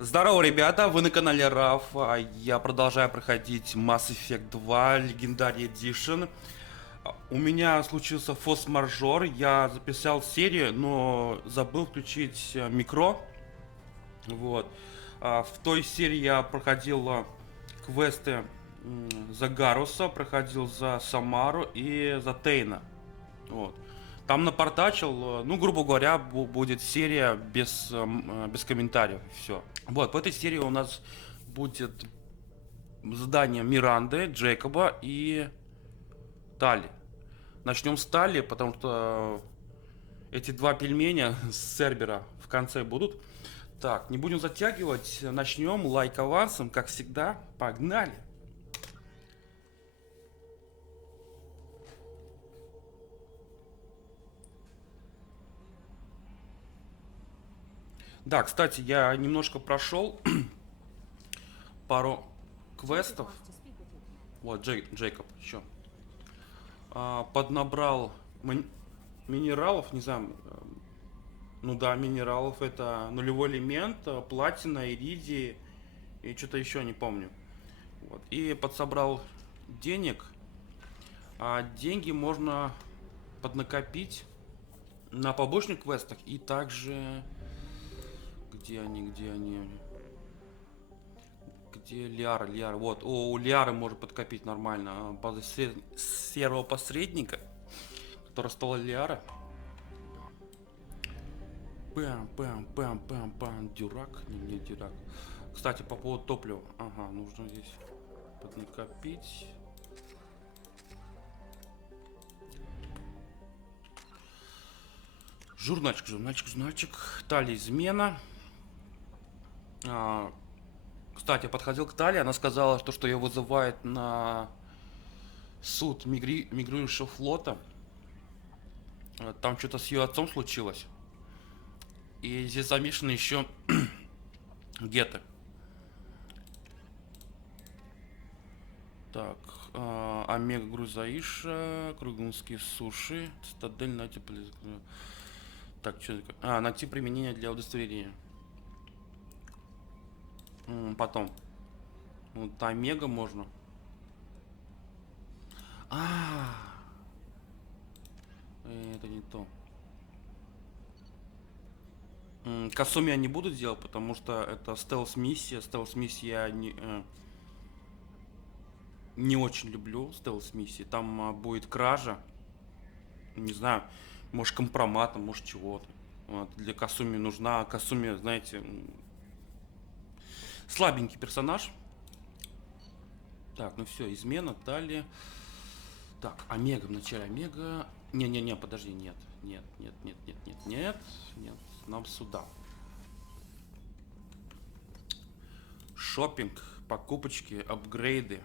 Здорово, ребята, вы на канале Раф, я продолжаю проходить Mass Effect 2 Legendary Edition. У меня случился форс-мажор, я записал серию, но забыл включить микро. Вот. В той серии я проходил квесты за Гаруса, проходил за Самару и за Тейна. Вот. Там напортачил, ну, грубо говоря, будет серия без комментариев, все. Вот, в этой серии у нас будет задание Миранды, Джейкоба и Тали. Начнем с Тали, потому что эти два пельменя с сервера в конце будут. Так, не будем затягивать, начнем лайк авансом, как всегда, погнали! Да, кстати, я немножко прошел пару квестов. Вот, Джейкоб, еще. Поднабрал минералов, не знаю. Ну да, минералов это нулевой элемент, платина, иридий и что-то еще не помню. Вот. И подсобрал денег. А деньги можно поднакопить на побочных квестах и также... Где они? Где Лиара? Вот, у Лиары может подкопить нормально. База серого посредника, который стала Лиара. Пам. Дюрак? Не дюрак. Кстати, по поводу топлива. Ага, нужно здесь поднакопить. Журнальчик. Талия измена. Кстати, я подходил к Талии, она сказала, что ее вызывает на суд мигрирующего флота. Там что-то с ее отцом случилось. И здесь замешаны еще геты. Так, Омега Грузаиша, Кругунские суши, Цитадель, найти... Так, что это? Найти применение для удостоверения. Потом. Вот Омега можно. Это не то. Касуми я не буду делать, потому что это стелс-миссия. Стелс-миссии я не очень люблю. Стелс-миссии. Там будет кража. Не знаю, может компромата, может чего-то. Вот. Для Касуми нужна. Касуми, знаете, слабенький персонаж. Так, ну все, измена, далее. Так, Омега, вначале Омега. Не, подожди, нет, нам сюда. Шопинг, покупочки, апгрейды.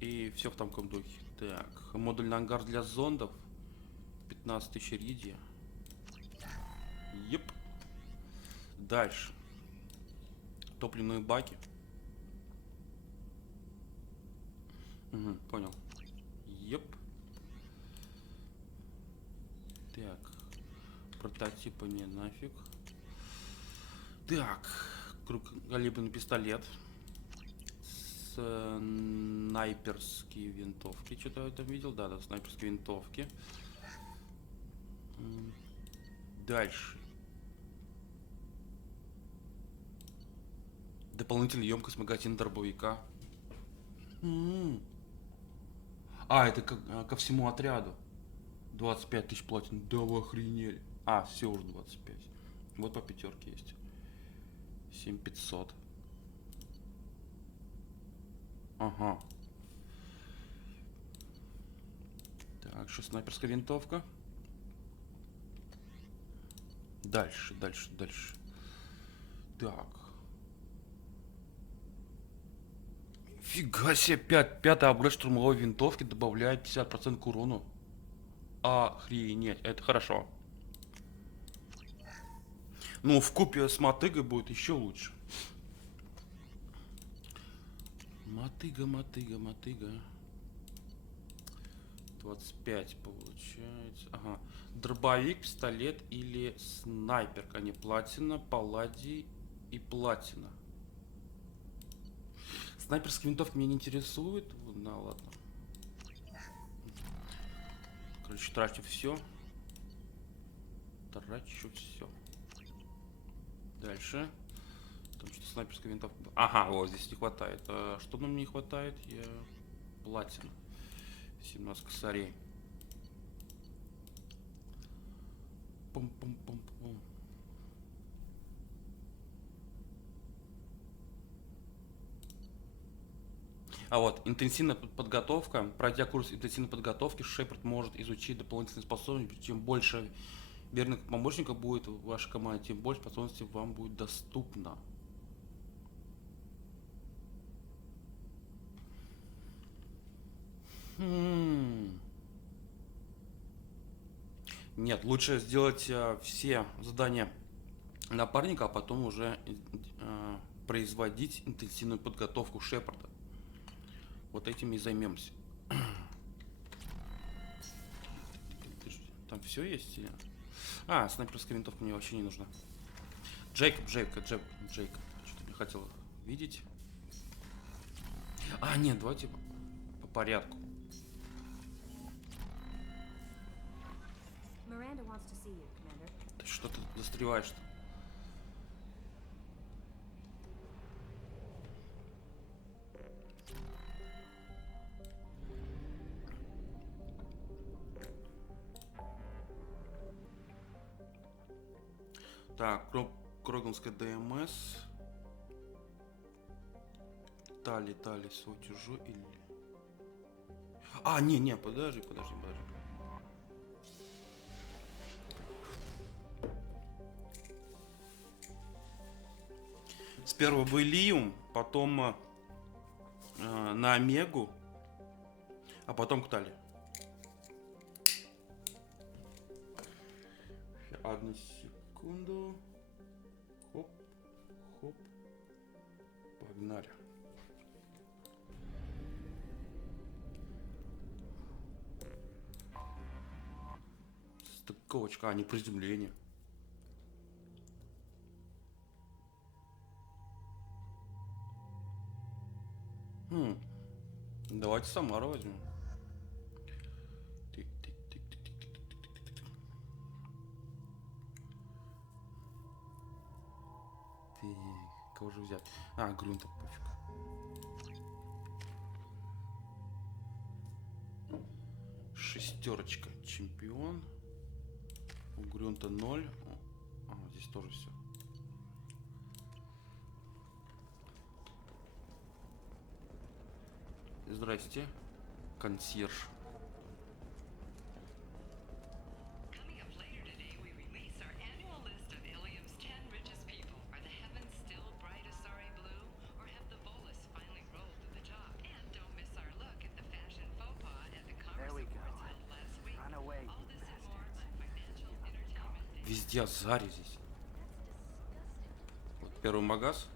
И все в таком духе. Так, модульный ангар для зондов. 15 тысяч иридия. Еп. Дальше. Топливные баки. Угу, понял. Еп. Так. Прототипа не нафиг. Так. Кругокалиберный пистолет. Снайперские винтовки. Что-то я там видел. Да, снайперские винтовки. Дальше. Дополнительная емкость магазина дробовика. Это ко всему отряду. 25 тысяч платин. Да вы охренели. Все уже 25. Вот по пятерке есть. 7500. Ага. Так, что снайперская винтовка. Дальше. Так. Фига себе, пятый апгрейд штурмовой винтовки добавляет 50% к урону. Охренеть, это хорошо. Ну, вкупе с мотыгой будет еще лучше. Мотыга. 25 получается. Ага. Дробовик, пистолет или снайперка. Не платина, палладий и платина. Снайперские винтовки меня не интересуют. Ну ладно. Короче, трачу все. Трачу все. Дальше. Там что-то снайперская винтовка. Ага, вот здесь не хватает. А что нам не хватает? Платина. 17 косарей. Пум-пум-пум-пум. А вот, интенсивная подготовка. Пройдя курс интенсивной подготовки, Шепард может изучить дополнительные способности. Чем больше верных помощников будет в вашей команде, тем больше способностей вам будет доступно. Нет, лучше сделать все задания напарника, а потом уже производить интенсивную подготовку Шепарда. Вот этим и займемся. Там все есть? А, снайперская винтовка мне вообще не нужна. Джейкоб. Что-то не хотел видеть. А, нет, давайте по порядку. Ты что ты застреваешь-то? Так, Кроганская ДМС. Тали, свой чужой или... А, не, подожди. Сперва в Илиум, потом на Омегу, а потом к Тали. Одну секунду. Хоп. Погнали. Стыковочка, а не приземление. Давайте Самару возьмем. Кого же взять? А, Грунта, пофиг. Шестерочка. Чемпион. У Грунта 0. А, здесь тоже все. Здрасте. Консьерж. Везде Азари здесь. Вот первый магаз.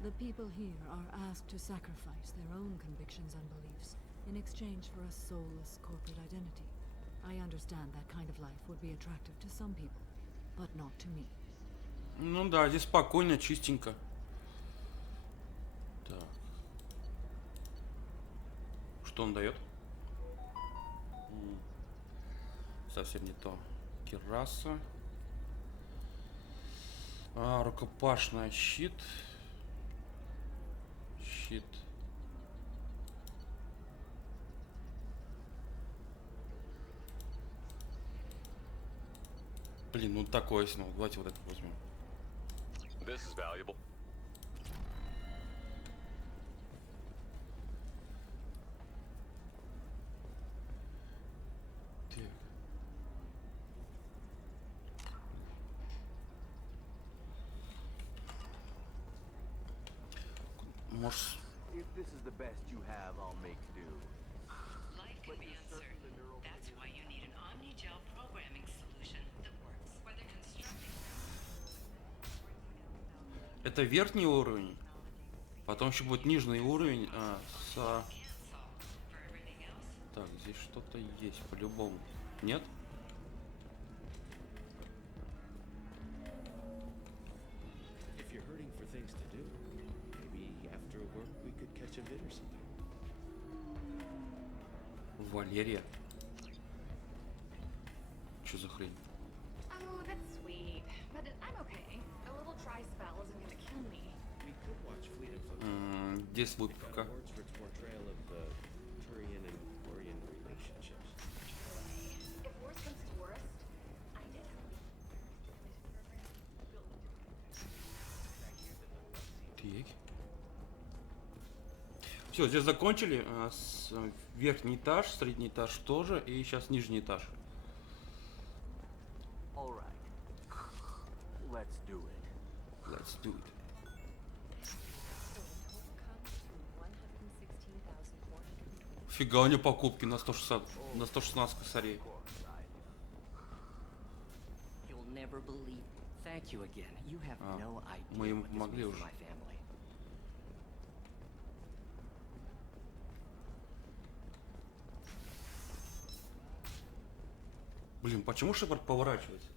The people here are asked to sacrifice their own convictions and beliefs in exchange for a soulless corporate identity. I understand that kind of life would be attractive to some people, but not to me. Ну да, здесь спокойно, чистенько. Так. Что он дает? Совсем не то. Кираса. А, рукопашная, щит. Блин, ну такое снова. Давайте вот это возьмем. This is valuable. Так. Может... If this is the best you have, I'll make do. Life can be uncertain. That's why you need an omni-gel programming solution that works. Whether constructing... Это верхний уровень. Потом еще будет нижний уровень. Так, здесь что-то есть по-любому. Нет? of it or something. Валерия. Что за хрень? Oh, that's sweet. But I'm okay. A little dry spell isn't gonna kill me. We could watch fleeting photos. Здесь выпивка. Awards for its portrayal of the Turian and Orion relationships. If worse comes to worst, I did have a Так. Все, здесь закончили. Верхний этаж, средний этаж тоже. И сейчас нижний этаж. All right. Let's do it. Let's do it. Фига, у него покупки на 160, на 116 косарей. You'll never believe. Thank you again. You have no idea мы им what this помогли means уже. for my family. Блин, почему Шепард поворачивается?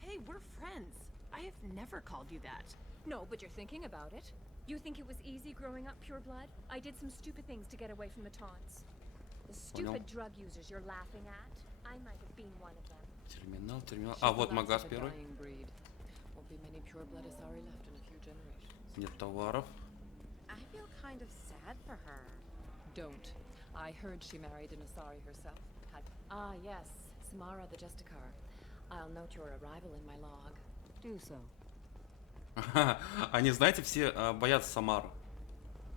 Hey, we're friends. I have never called you that. No, but you're thinking about it. You think it was easy growing up pure blood? I did some stupid things to get away from the taunts. The stupid drug users you're laughing at, I might have been one of them. Терминал, терминал. А, вот магаз первый. Нет товаров. I feel kind of sad for her. Don't. I heard she married an Asari herself. Ah, yes, Samara the Justicar. I'll note your arrival in my log. Do so. Они, знаете, все боятся Самару.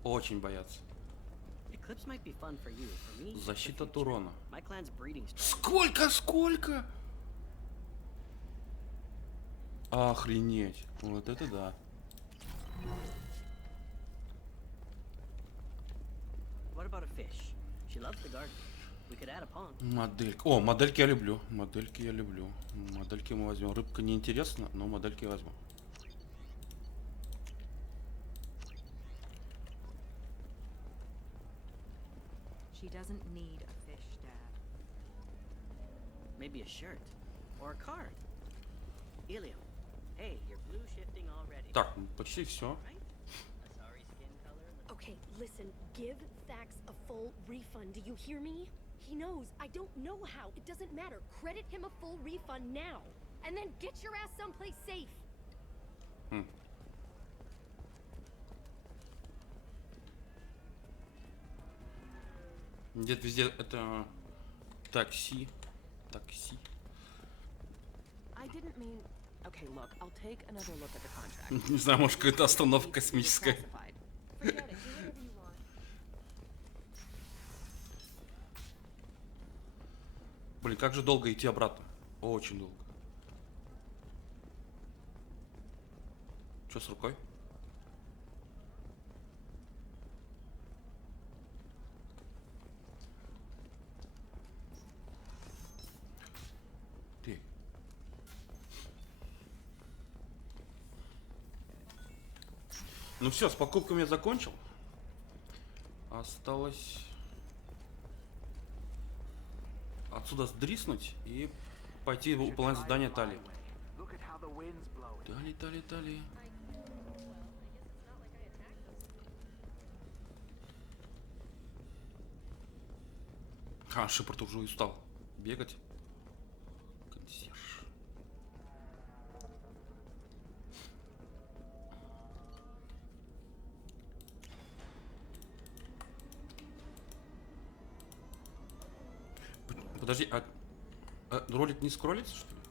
Очень боятся. Eclipse might be fun for you. For me, Защита от урона. my clan's breeding strategy. Сколько? Охренеть. Вот это да. What about a fish? She loves the garden. We could add a pond. Моделька. О, модельки я люблю. Модельки я люблю. Модельки мы возьмем. Рыбка не интересна, но модельки я возьму. She doesn't need a fish, Dad. Maybe a shirt or a card. Ilium. Hey, you're blue shifting already. Так, почти все. Right? Asari skin color. Okay, listen, give Thax a full refund, do you hear me? He knows, I don't know how, it doesn't matter. Credit him a full refund now. And then get your ass someplace safe. Где-то везде это такси. I didn't mean. Okay, look, I'll take another look at the contract. Не знаю, может, какая-то остановка космическая. Classified. Forget it, do whatever you want. Блин, как же долго идти обратно? Очень долго. Что с рукой? Ты. Ну все, с покупками я закончил. Осталось отсюда сдриснуть и пойти выполнять задание Тали. Look at how the wind's blowing. Тали. А, Шепард уже устал бегать. Консьерж. Подожди, ролик не скроллится, что ли?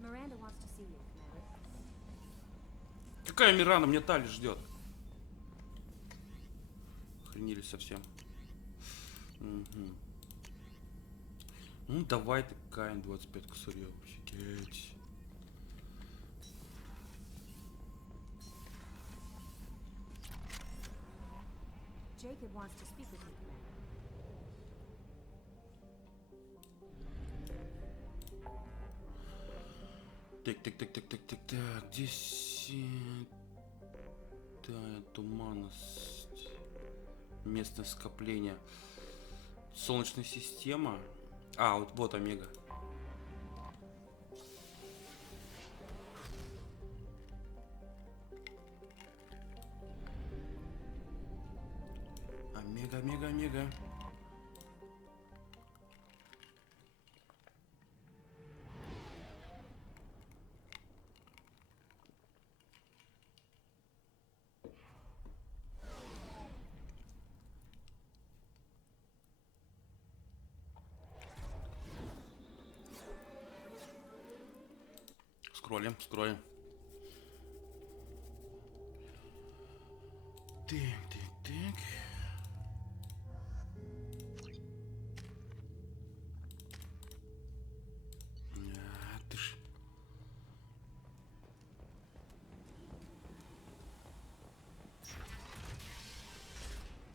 Miranda wants to see you, Commander. Какая Миранда, мне Тали ждет. Охренели совсем. Угу. Ну давай ты, Каин, 25 косарей. Офигеть. Jacob wants to speak with you, Commander. Так, здесь... Туманность. Местное скопление. Солнечная система. А, вот Омега. Омега. Скроллим. Так. Ты ж.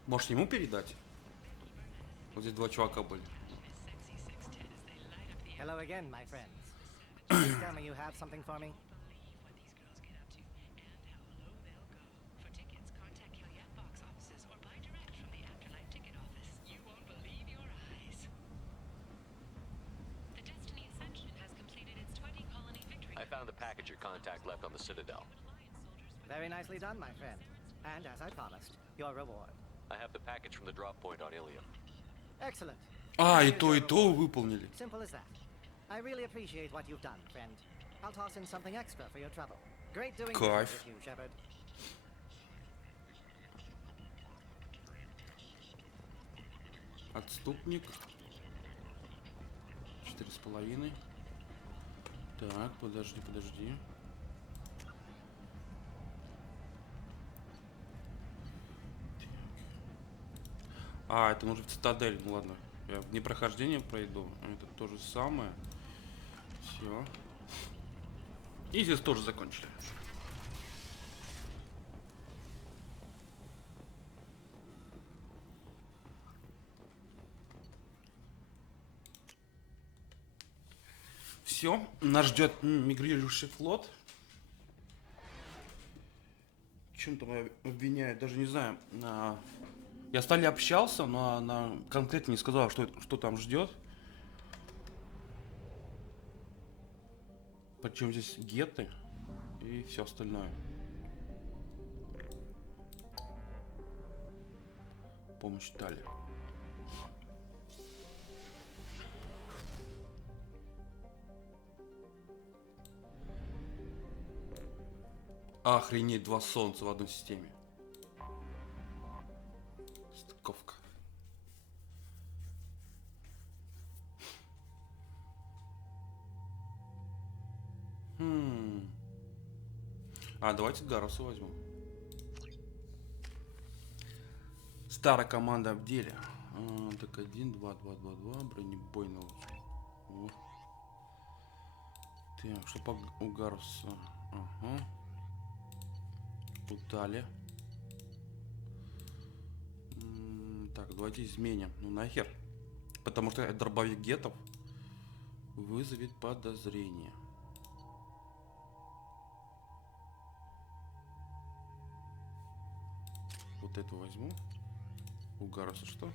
Можешь ему передать? Вот здесь два чувака были. Hello again, my friends. Please tell me you have something for me. I found the package your contact left on the Citadel. Very nicely done, my friend. And as I promised, your reward. I have the package from the drop point on Ilium. Excellent. И то выполнили. Simple as that. I really appreciate what you've done, friend. I'll toss in something extra for your trouble. Great doing business with you, Shepard. Отступник. 4,5. Так, подожди. Это может в цитадель. Ну ладно. Я в непрохождение пройду. Это то же самое. Все. И здесь тоже закончили. Все, нас ждет мигрирующий флот. Чем-то меня обвиняют, даже не знаю. Я с Тали общался, но она конкретно не сказала, что там ждет. Причем здесь геты и все остальное. Помощь Тали. Охренеть, два солнца в одной системе. Стыковка. Давайте Гаруса возьмем. Старая команда в деле. Так, 1, 2, 2, 2, 2. Бронебойный луч. Вот. Так, что у Гаруса? Ага. Утали. Так, давайте изменим. Ну нахер. Потому что дробовик гетов вызовет подозрение. Вот эту возьму. У Гаруса что?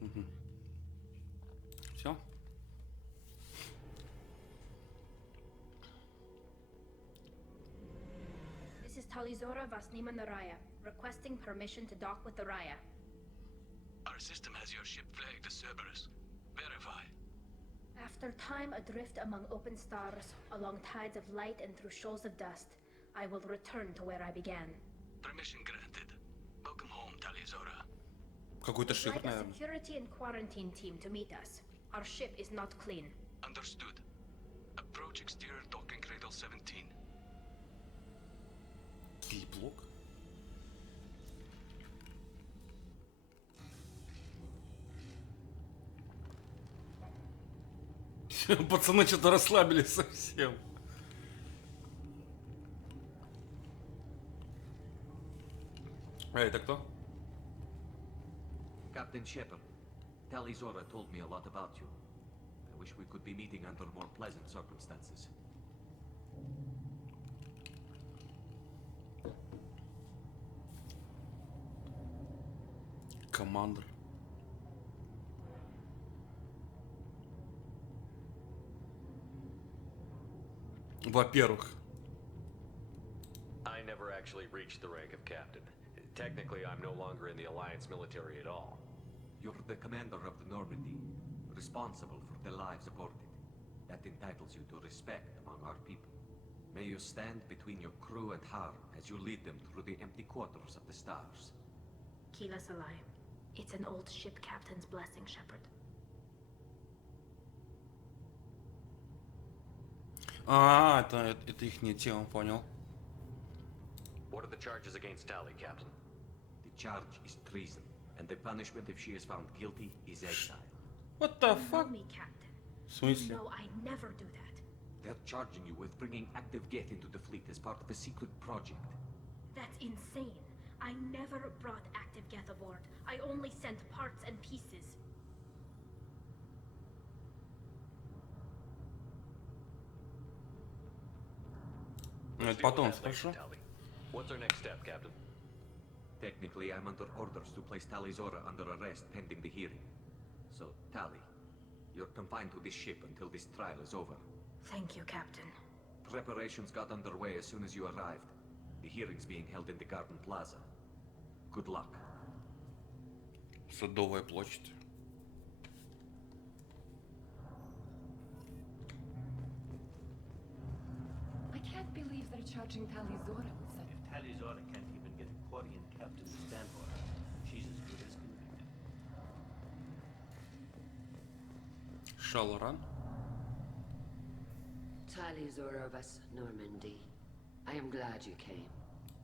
Угу. Все. This is Talizora Vasnima Naraya, requesting permission to dock with the Raya. Our system has your ship flagged as Cerberus. Verify. After time adrift among open stars, along tides of light and through shoals of dust, I will return to where I began. Permission granted. Welcome home, Talizora. Какой-то шифр, Like a наверное. security and quarantine team to meet us. Our ship is not clean. Understood. Approach exterior docking cradle 17. Кей-блок. Пацаны что-то расслабились совсем. Это кто? Captain Shepard, Talizora told me a lot about you. I wish we could be meeting under more pleasant circumstances. Командор. Во-первых. I never actually reached the rank of captain. Technically, I'm no longer in the Alliance military at all. You're the commander of the Normandy, responsible for the lives aborted. That entitles you to respect among our people. May you stand between your crew and harm as you lead them through the empty quarters of the stars. Kila Salai. It's an old ship captain's blessing, Shepard. Это их тема, понял. What are the charges against Tali, Captain? The charge is treason, and the punishment if she is found guilty is exile. What the fuck? Me, Captain. В смысле? No, I never do that. They're charging you with bringing active Geth into the fleet as part of a secret project. That's insane. I never brought active Geth aboard. I only sent parts and pieces. Это потом спрошу. What's our next step, Captain? Technically, I'm under orders to place Tali Zora under arrest pending the hearing. So, Tali, you're confined to this ship until this trial is over. Thank you, Captain. Preparations got underway as soon as you arrived. The hearing's being held in the Garden Plaza. Good luck. Садовая площадь. I can't believe they're charging Tali Zora with such... If Tali Zora can't even get a Quarian captain to stand for her, she's as good as convicted. Шалран. Tali Zora vas Normandy. I am glad you came.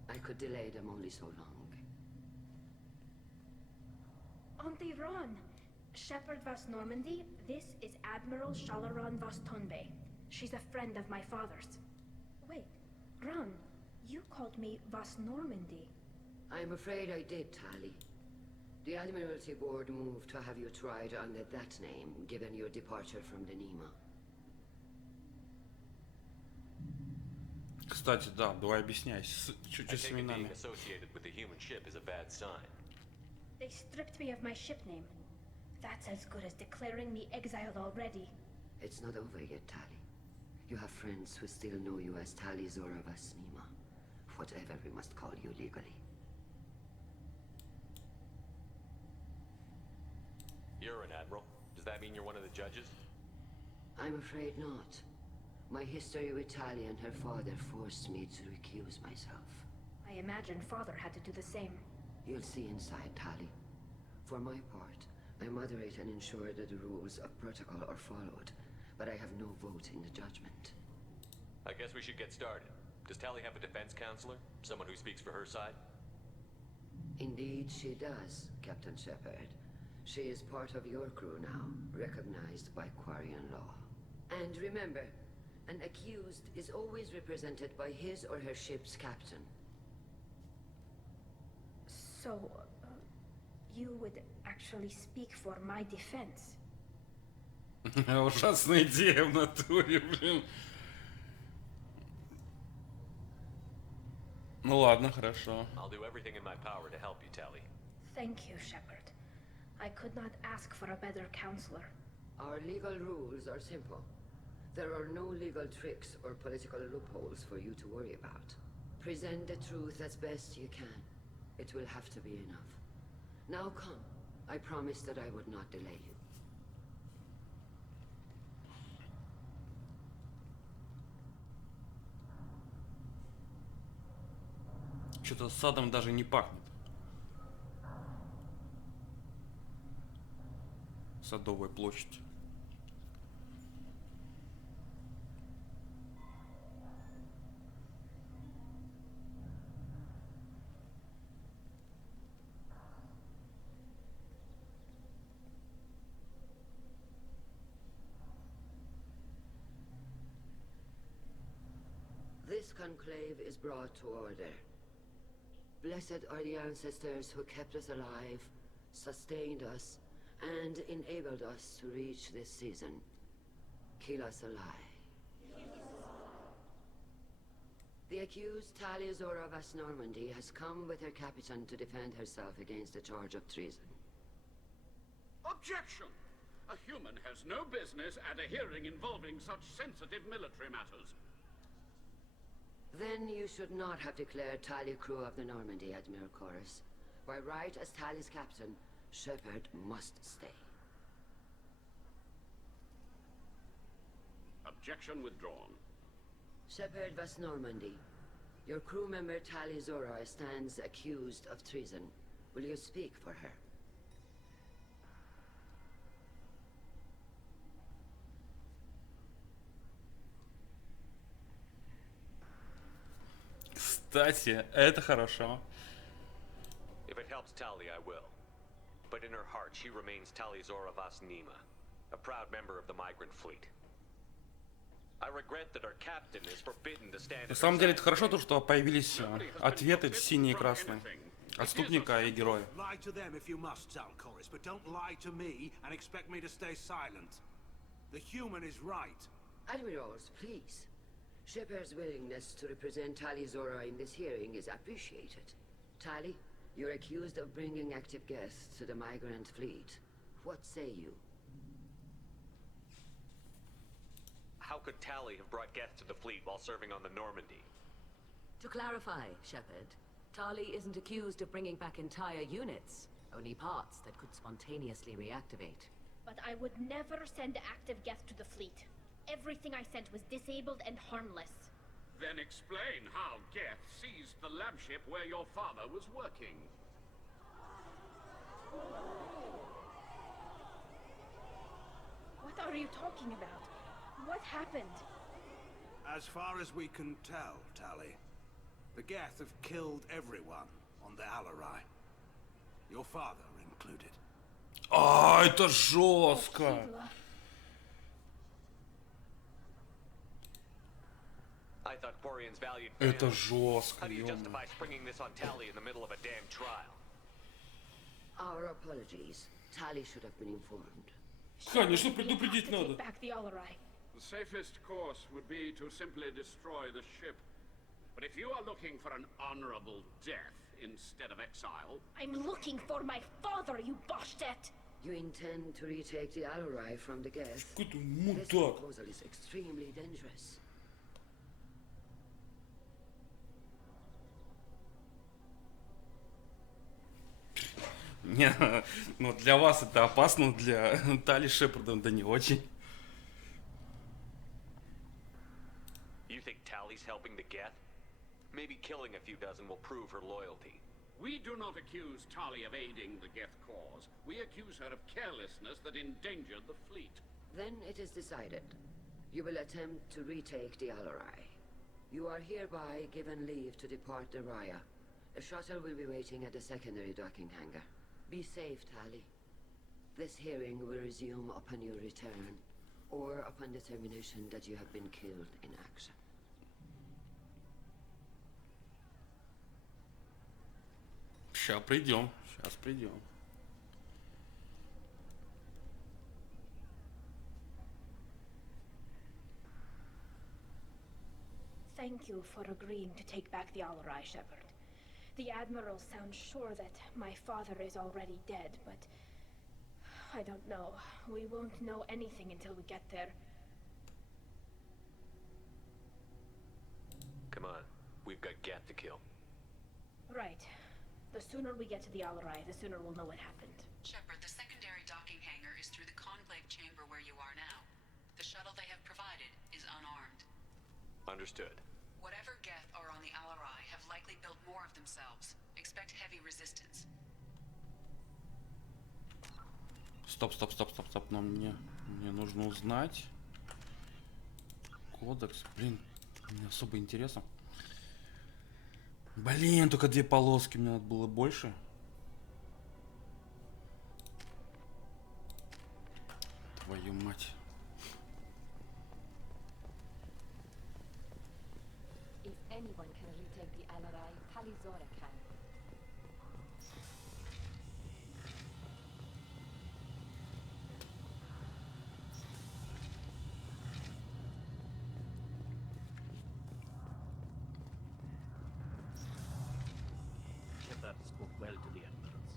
I could delay them only so long. Auntie Ron! Shepard vas Normandy, this is Admiral Shalaran vas Tonbe. She's a friend of my father's. Wait, Ron, you called me vas Normandy. I'm afraid I did, Tali. The Admiralty Board moved to have you tried under that name, given your departure from the Nima. Кстати, да, давай объясняй. Чуть-чуть с именами. Being associated with the human ship is a bad sign. They stripped me of my ship name. That's as good as declaring me exiled already. It's not over yet, Tali. You have friends who still know you as Tali Zora vas Nima. Whatever we must call you legally. You're an admiral. Does that mean you're one of the judges? I'm afraid not. My history with Tali and her father forced me to recuse myself. I imagine father had to do the same. You'll see inside, Tali. For my part, I moderate and ensure that the rules of protocol are followed, but I have no vote in the judgment. I guess we should get started. Does Tali have a defense counselor? Someone who speaks for her side? Indeed, she does, Captain Shepard. She is part of your crew now, recognized by Quarian law. And remember, an accused is always represented by his or her ship's captain. So, you would actually speak for my defense? Ужасная идея в натуре, блин. Ну ладно, хорошо. I'll do everything in my power to help you, Tali. Thank you, Shepard. I could not ask for a better counselor. Our legal rules are simple. There are no legal tricks or political loopholes for you to worry about. Present the truth as best you can. It will have to be enough. Now come. I promised that I would not delay you. Что-то садом даже не пахнет. Садовая площадь. This conclave is brought to order. Blessed are the ancestors who kept us alive, sustained us, and enabled us to reach this season. Kila Salai. The accused Tali Zora vas Normandy has come with her captain to defend herself against a charge of treason. Objection! A human has no business at a hearing involving such sensitive military matters. Then you should not have declared Tally crew of the Normandy, Admiral Chorus. By right, as Tally's captain, Shepard must stay. Objection withdrawn. Shepard was Normandy. Your crew member Tally Zora stands accused of treason. Will you speak for her? Кстати, это хорошо. If it helps Tally, I will. But in her heart, she remains Tally Zora Vas Nima, a proud member of the migrant fleet. I regret that our captain is forbidden to stand. На самом деле это хорошо, то, что появились ответы синие и красные. Отступника и героя. Lie to them if you must, Chorus, but don't lie to me and expect me to stay silent. The human is right. Admirals, please. Shepard's willingness to represent Tally Zora in this hearing is appreciated. Tally, you're accused of bringing active guests to the migrant fleet. What say you? How could Tally have brought guests to the fleet while serving on the Normandy? To clarify, Shepard, Tally isn't accused of bringing back entire units, only parts that could spontaneously reactivate. But I would never send active guests to the fleet. Everything I sent was disabled and harmless. Then explain how Geth seized the lab ship where your father was working. What are you talking about? What happened? As far as we can tell, Tally, the Geth have killed everyone on the Alarai. Your father included. А, это жестко. I thought Quarians valued Это family. жестко, How do you ё-моё. justify springing this on Tally in the middle of a damn trial? Our apologies. Tally should have been informed. Конечно, предупредить надо. Back the Alarai. The safest course would be to simply destroy the ship. But if you are looking for an honorable death instead of exile... I'm looking for my father, you bastet! You intend to retake the Alarai from the Geth? Какой-то This мудак. proposal is extremely dangerous. Не, ну для вас это опасно, для Тали Шепарда да не очень. You think Tally's helping the Geth? Maybe killing a few dozen will prove her loyalty. We do not accuse Tali of aiding the Geth cause. We accuse her of carelessness that endangered the fleet. Then it is decided. You will attempt to retake the Alarai. You are hereby given leave to depart the Raya. A shuttle will be waiting at the secondary docking hangar. Be safe, Tali. This hearing will resume upon your return, or upon determination that you have been killed in action. Сейчас придем, сейчас придем. Thank you for agreeing to take back the Alarai, Shepard. The Admiral sounds sure that my father is already dead, but... I don't know. We won't know anything until we get there. Come on, we've got Geth to kill. Right. The sooner we get to the Alarai, the sooner we'll know what happened. Shepard, the secondary docking hangar is through the conclave chamber where you are now. The shuttle they have provided is unarmed. Understood. Whatever Geth are on the Alarai have likely built more of themselves. Expect heavy resistance. Стоп, стоп, стоп, стоп, стоп. Но мне нужно узнать кодекс. Блин, не особо интересно. Блин, только 2 полоски, мне надо было больше. Твою мать. If anyone can retake the Alarai, Tally Zora can. Shepard spoke well to the admirals.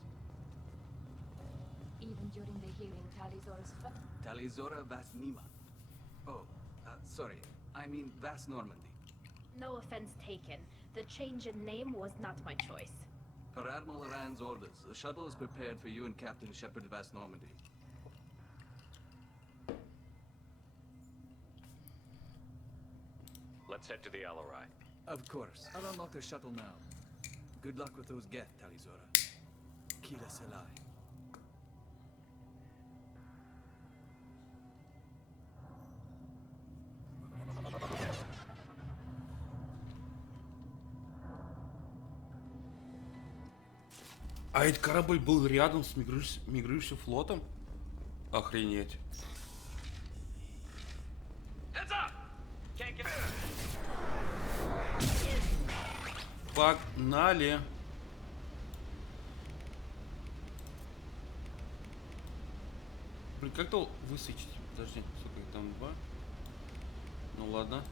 Even during the hearing Talizora's Talizora vas Nima. Oh, sorry. I mean Vas Normandy. No offense taken. The change in name was not my choice. Per Admiral Rand's orders, the shuttle is prepared for you and Captain Shepard Vas Normandy. Let's head to the Alarai. Of course. I'll unlock the shuttle now. Good luck with those Geth, Talizora. Kila Selai. А этот корабль был рядом с мигрирующим флотом? Охренеть. Погнали. Блин, как-то высветить. Подожди, сколько их там, 2? Ну ладно.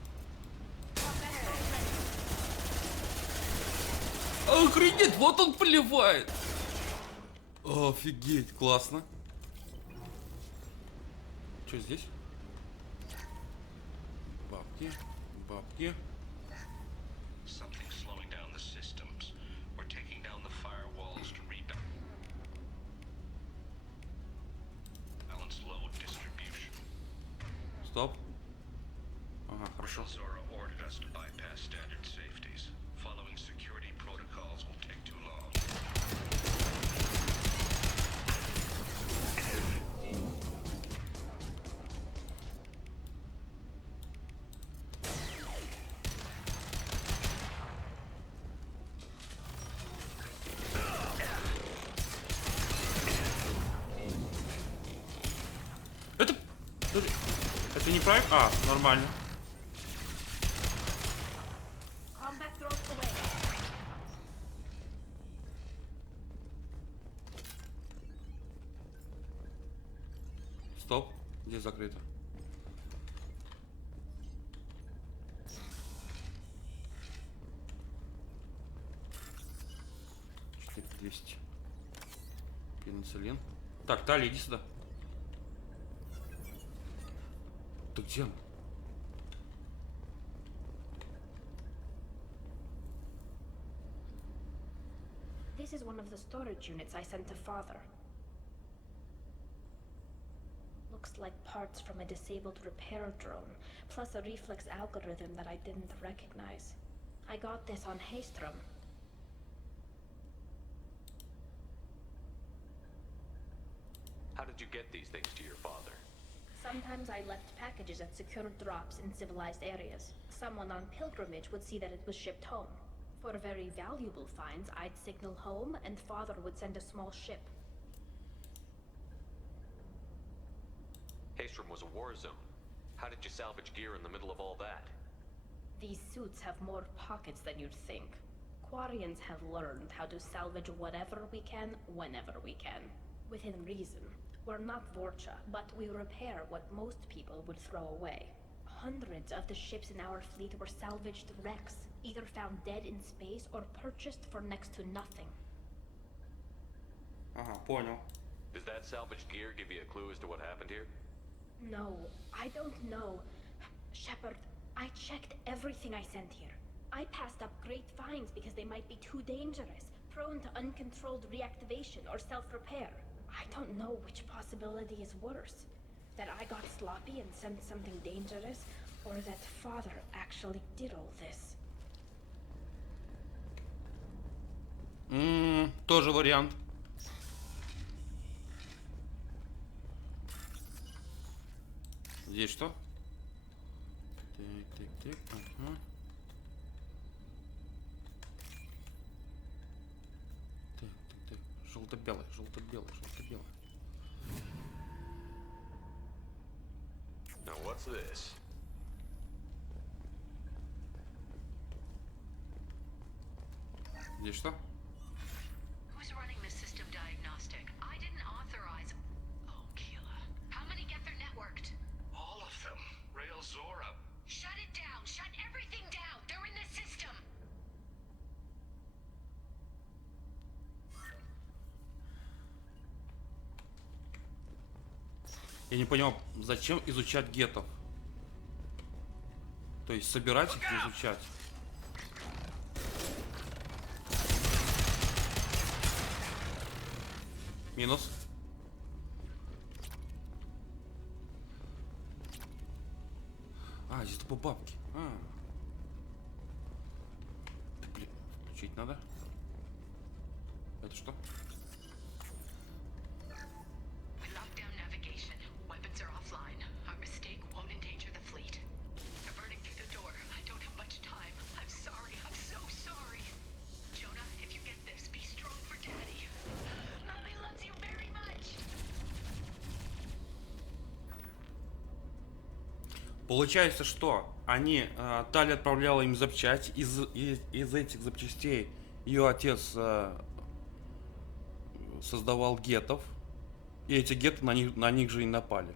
Охренеть, вот он поливает. Офигеть, классно. Что здесь? Бабки, бабки. Стоп. Ага, хорошо. Это неправильно? А, нормально. Стоп. Здесь закрыто. 200. Пенициллин. Так, Тали, иди сюда. Ты где? This is one of the storage units I sent to Father. Looks like parts from a disabled repair drone, plus a reflex algorithm that I didn't recognize. I got this on Haystrom. How did you get these things to your father? Sometimes I left packages at secure drops in civilized areas. Someone on pilgrimage would see that it was shipped home. For very valuable finds, I'd signal home, and Father would send a small ship. Haystrom was a war zone. How did you salvage gear in the middle of all that? These suits have more pockets than you'd think. Quarians have learned how to salvage whatever we can, whenever we can. Within reason. We're not Vorcha, but we repair what most people would throw away. Hundreds of the ships in our fleet were salvaged wrecks, either found dead in space or purchased for next to nothing. Понял. Does that salvaged gear give you a clue as to what happened here? No, I don't know. Shepard, I checked everything I sent here. I passed up great finds because they might be too dangerous, prone to uncontrolled reactivation or self-repair. I don't know which possibility is worse. That I got sloppy and sent something dangerous, or that Father actually did all this. Тоже вариант. Здесь что? Так, ага. Так. Желто-белый. Now what's this? Здесь что? Who's running the system diagnostic? I didn't authorize. Oh, Keela. How many get their networked? All of them. Rail Zora. Shut it down. Shut everything down. They're in the system. Я не понял, зачем изучать гетов? То есть собирать их и изучать. Минус. А, здесь тупо бабки. Блин, включить надо. Это что? Получается, что они, Тали отправляла им запчасти, из этих запчастей ее отец создавал гетов, и эти геты на них же и напали.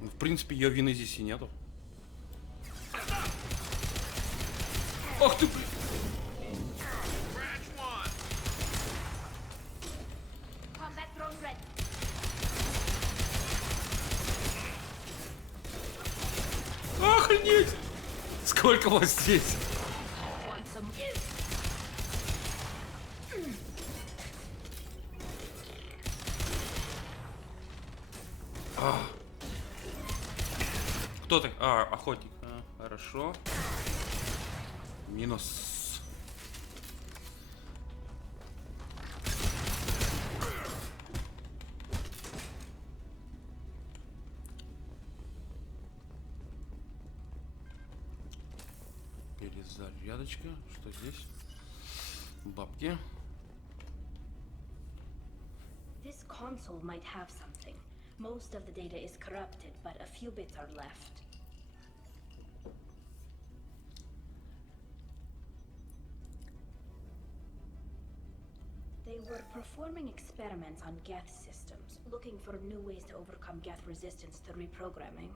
В принципе, ее вины здесь и нету. Ах ты, блин! Охренеть! Сколько вас здесь? Кто ты? Охотник. Хорошо. Минус. Перезарядочка. Что здесь? Бабки. This console might have something. Most of the data is corrupted, but a few bits are left. They were performing experiments on Geth systems, looking for new ways to overcome Geth resistance to reprogramming.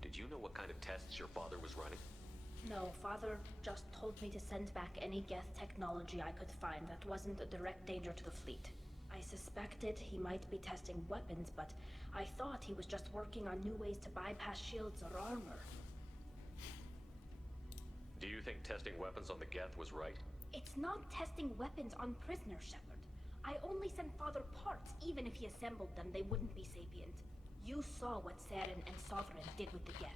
Did you know what kind of tests your father was running? No, Father just told me to send back any Geth technology I could find that wasn't a direct danger to the fleet. I suspected he might be testing weapons, but I thought he was just working on new ways to bypass shields or armor. Do you think testing weapons on the Geth was right? It's not testing weapons on prisoners, Shepard. I only sent Father parts. Even if he assembled them, they wouldn't be sapient. You saw what Saren and Sovereign did with the Geth.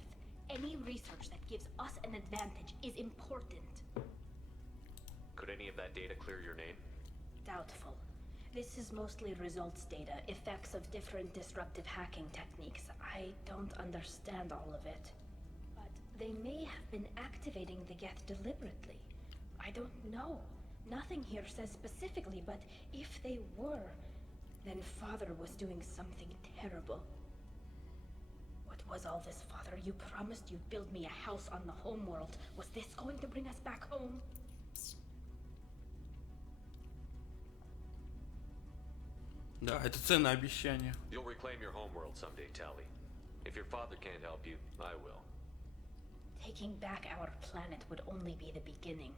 Any research that gives us an advantage is important. Could any of that data clear your name? Doubtful. This is mostly results data, effects of different disruptive hacking techniques. I don't understand all of it. But they may have been activating the Geth deliberately. I don't know. Nothing here says specifically, but if they were, then Father was doing something terrible. What was all this, Father? You promised you'd build me a house on the homeworld. Was this going to bring us back home? Да, это ценное обещание. You'll reclaim your homeworld someday, Tali. If your father can't help you, I will. Taking back our planet would only be the beginning.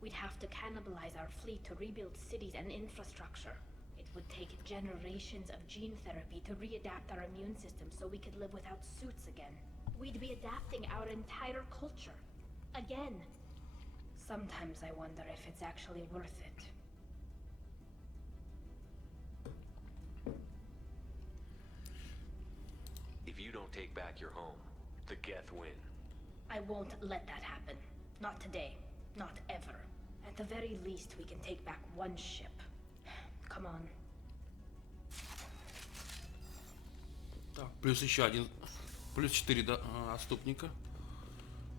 We'd have to cannibalize our fleet to rebuild cities and infrastructure. It would take generations of gene therapy to readapt our immune system so we could live without suits again. We'd be adapting our entire culture. Again. Sometimes I wonder if it's actually worth it. If you don't take back your home, the Geth win. I won't let that happen. Not today. Not ever. At the very least, we can take back one ship. Come on. Так, плюс еще один. Плюс 4 отступника.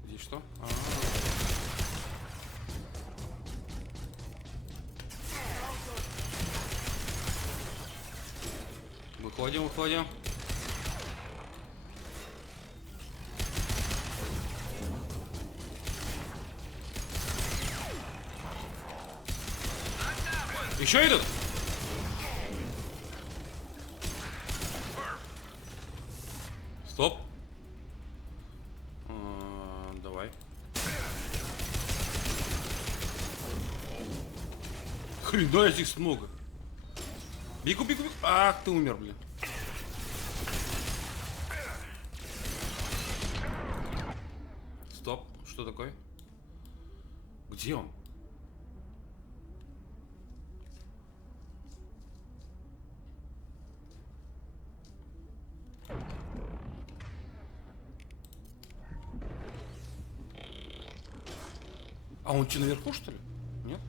Здесь что? Выходим, выходим. Еще идут? Стоп. Хрена здесь много. Бегу, бегу, бегу. Ах, ты умер, блин. Стоп, что такое? Где он? А он что, наверху, что ли? Нет?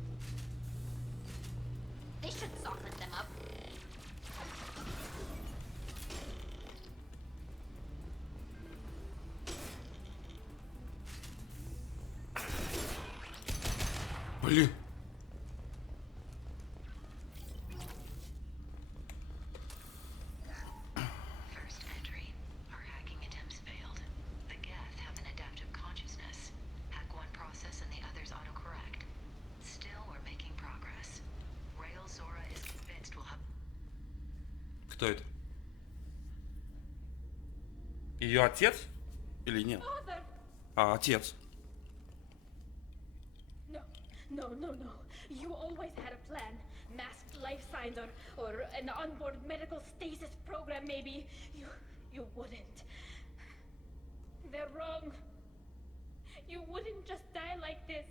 Блин. First entry. Our hacking attempts failed. The Geth have an adaptive consciousness. Hack one process and the others autocorrect. Still, we're making progress. Rail Zora is convinced we'll have... Кто это? Ее отец? Или нет? А, отец. No, no, no. You always had a plan. Masked life signs or an onboard medical stasis program maybe. You wouldn't. They're wrong. You wouldn't just die like this.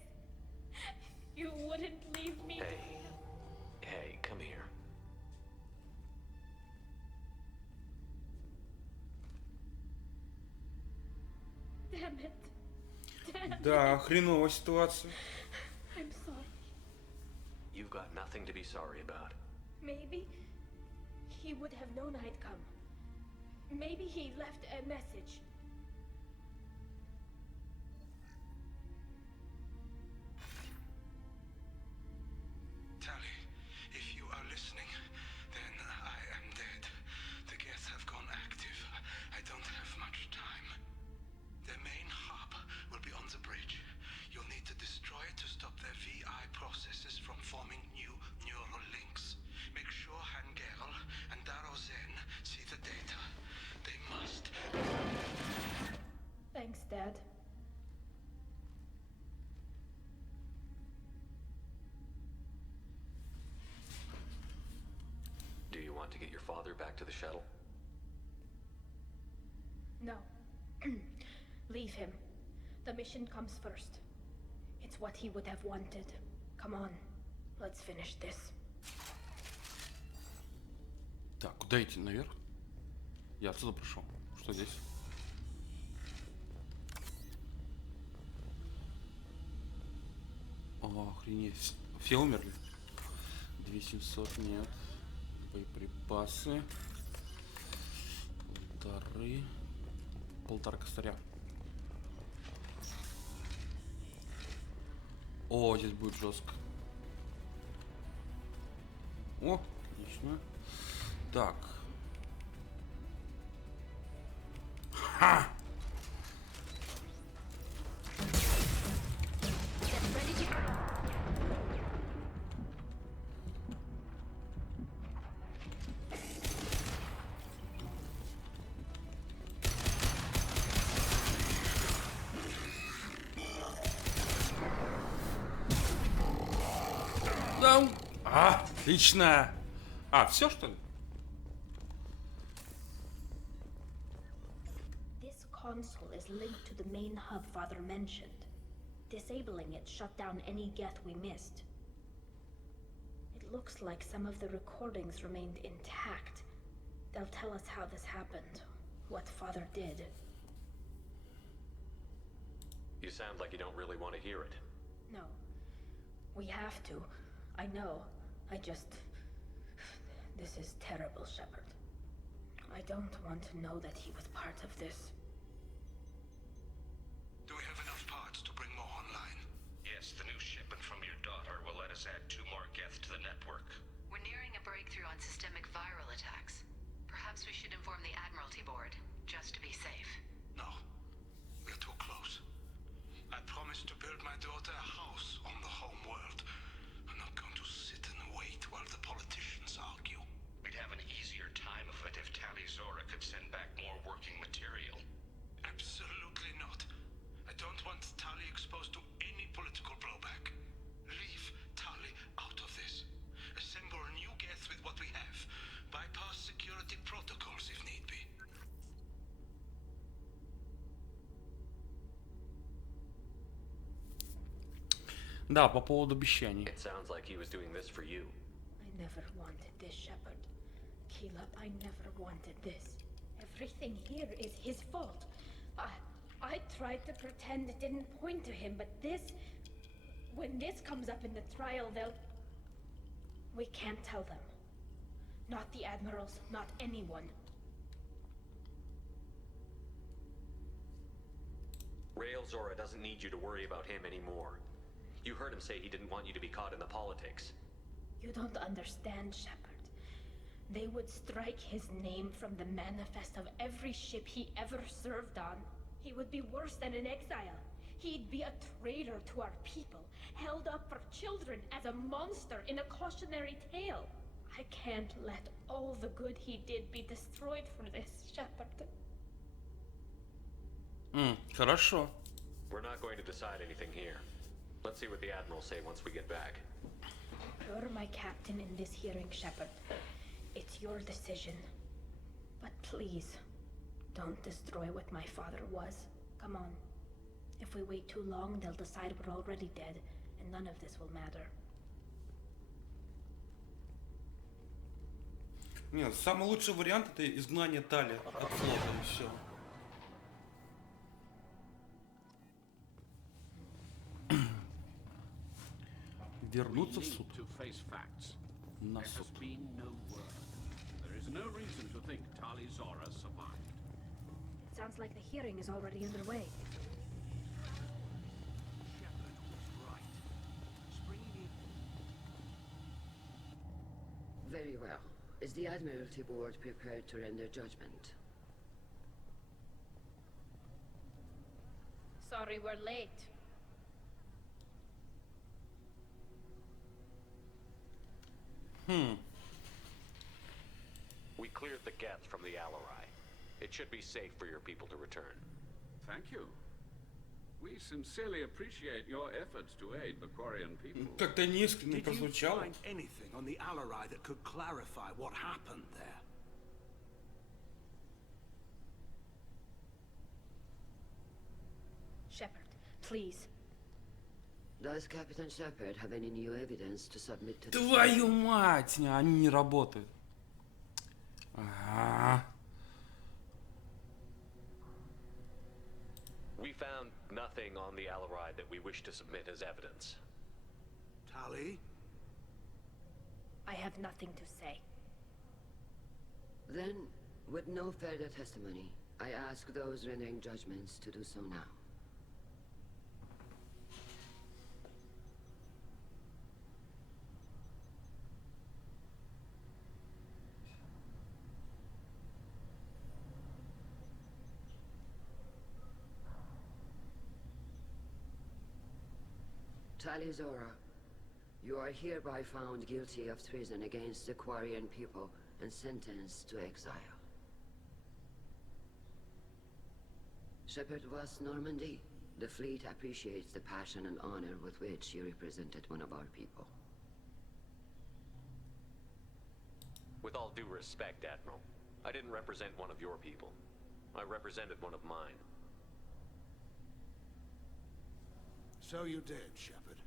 You wouldn't leave me. Hey, come here. Damn it. Damn Да, хреновая ситуация. I'm sorry. You've got nothing to be sorry about. Maybe he would have known I'd come. Maybe he left a message. Tally, if you are listening, then I am dead. The Geth have gone active. I don't have much time. Their main hub will be on the bridge. You'll need to destroy it to stop their VI processes from forming new neural links. Make sure Hangerl and Darozen see the data. They must. Thanks, Dad. Do you want to get your father back to the shuttle? No. Leave him. The mission comes first. It's what he would have wanted. Come on, let's finish this. Так, куда идти? Наверх? Я отсюда пришел. Что здесь? О, охренеть. Все умерли? 2700 нет. Боеприпасы. Полтора косаря. О, здесь будет жестко. О, отлично. Так. Ха! Отлично. А, все что ли? This console is linked to the main hub Father mentioned. Disabling it shut down any Geth we missed. It looks like some of the recordings remained intact. They'll tell us how this happened, what Father did. You sound like you don't really want to hear it. No. We have to. I know. This is terrible, Shepard. I don't want to know that he was part of this. Do we have enough parts to bring more online? Yes, the new shipment from your daughter will let us add 2 more Geth to the network. We're nearing a breakthrough on systemic viral attacks. Perhaps we should inform the Admiralty Board, just to be safe. No. We're too close. I promised to build my daughter a house on the home world. I'm not going to sit and wait while the politicians argue. We'd have an easier time of it if Tally Zora could send back more working material. Да, по поводу обещаний. It sounds like he was doing this for you. I never wanted this, Shepard. Keela, I never wanted this. Everything here is his fault. I tried to pretend it didn't point to him, but this... When this comes up in the trial, they'll... We can't tell them. Not the admirals, not anyone. Rail Zora doesn't need you to worry about him anymore. You heard him say he didn't want you to be caught in the politics. You don't understand, Shepard. They would strike his name from the manifest of every ship he ever served on. He would be worse than an exile. He'd be a traitor to our people, held up for children as a monster in a cautionary tale. I can't let all the good he did be destroyed for this, Shepard. Хорошо. We're not going to decide anything here. Let's see what the admirals say once we get back. You're my captain in this hearing, Shepard. It's your decision. But please, don't destroy what my father was. Come on. If we wait too long, they'll decide we're already dead, and none of this will matter. Нет, самый лучший вариант это изгнание Тали от флота и все. Вернуться в суд. На суд. Sounds like the hearing is already underway. Very well. Is the Admiralty Board prepared to render judgment? Sorry we're late. We cleared the Geth from the Alarai. It should be safe for your people to return. Thank you. We sincerely appreciate your efforts to aid the Quarian people. Как-то неискренне Did you прозвучало. find anything on the Alarai that could clarify what happened there? Shepard, please. Does Captain Shepard have any new evidence to submit to the... Твою мать! Они не работают. Ага. We found nothing on the Alarai that we wish to submit as evidence. Tali? I have nothing to say. Then, with no further testimony, I ask those rendering judgments to do so now. Tali Zora, you are hereby found guilty of treason against the Quarian people and sentenced to exile. Shepard was Normandy. The fleet appreciates the passion and honor with which you represented one of our people. With all due respect, Admiral, I didn't represent one of your people. I represented one of mine. So you did, Shepard.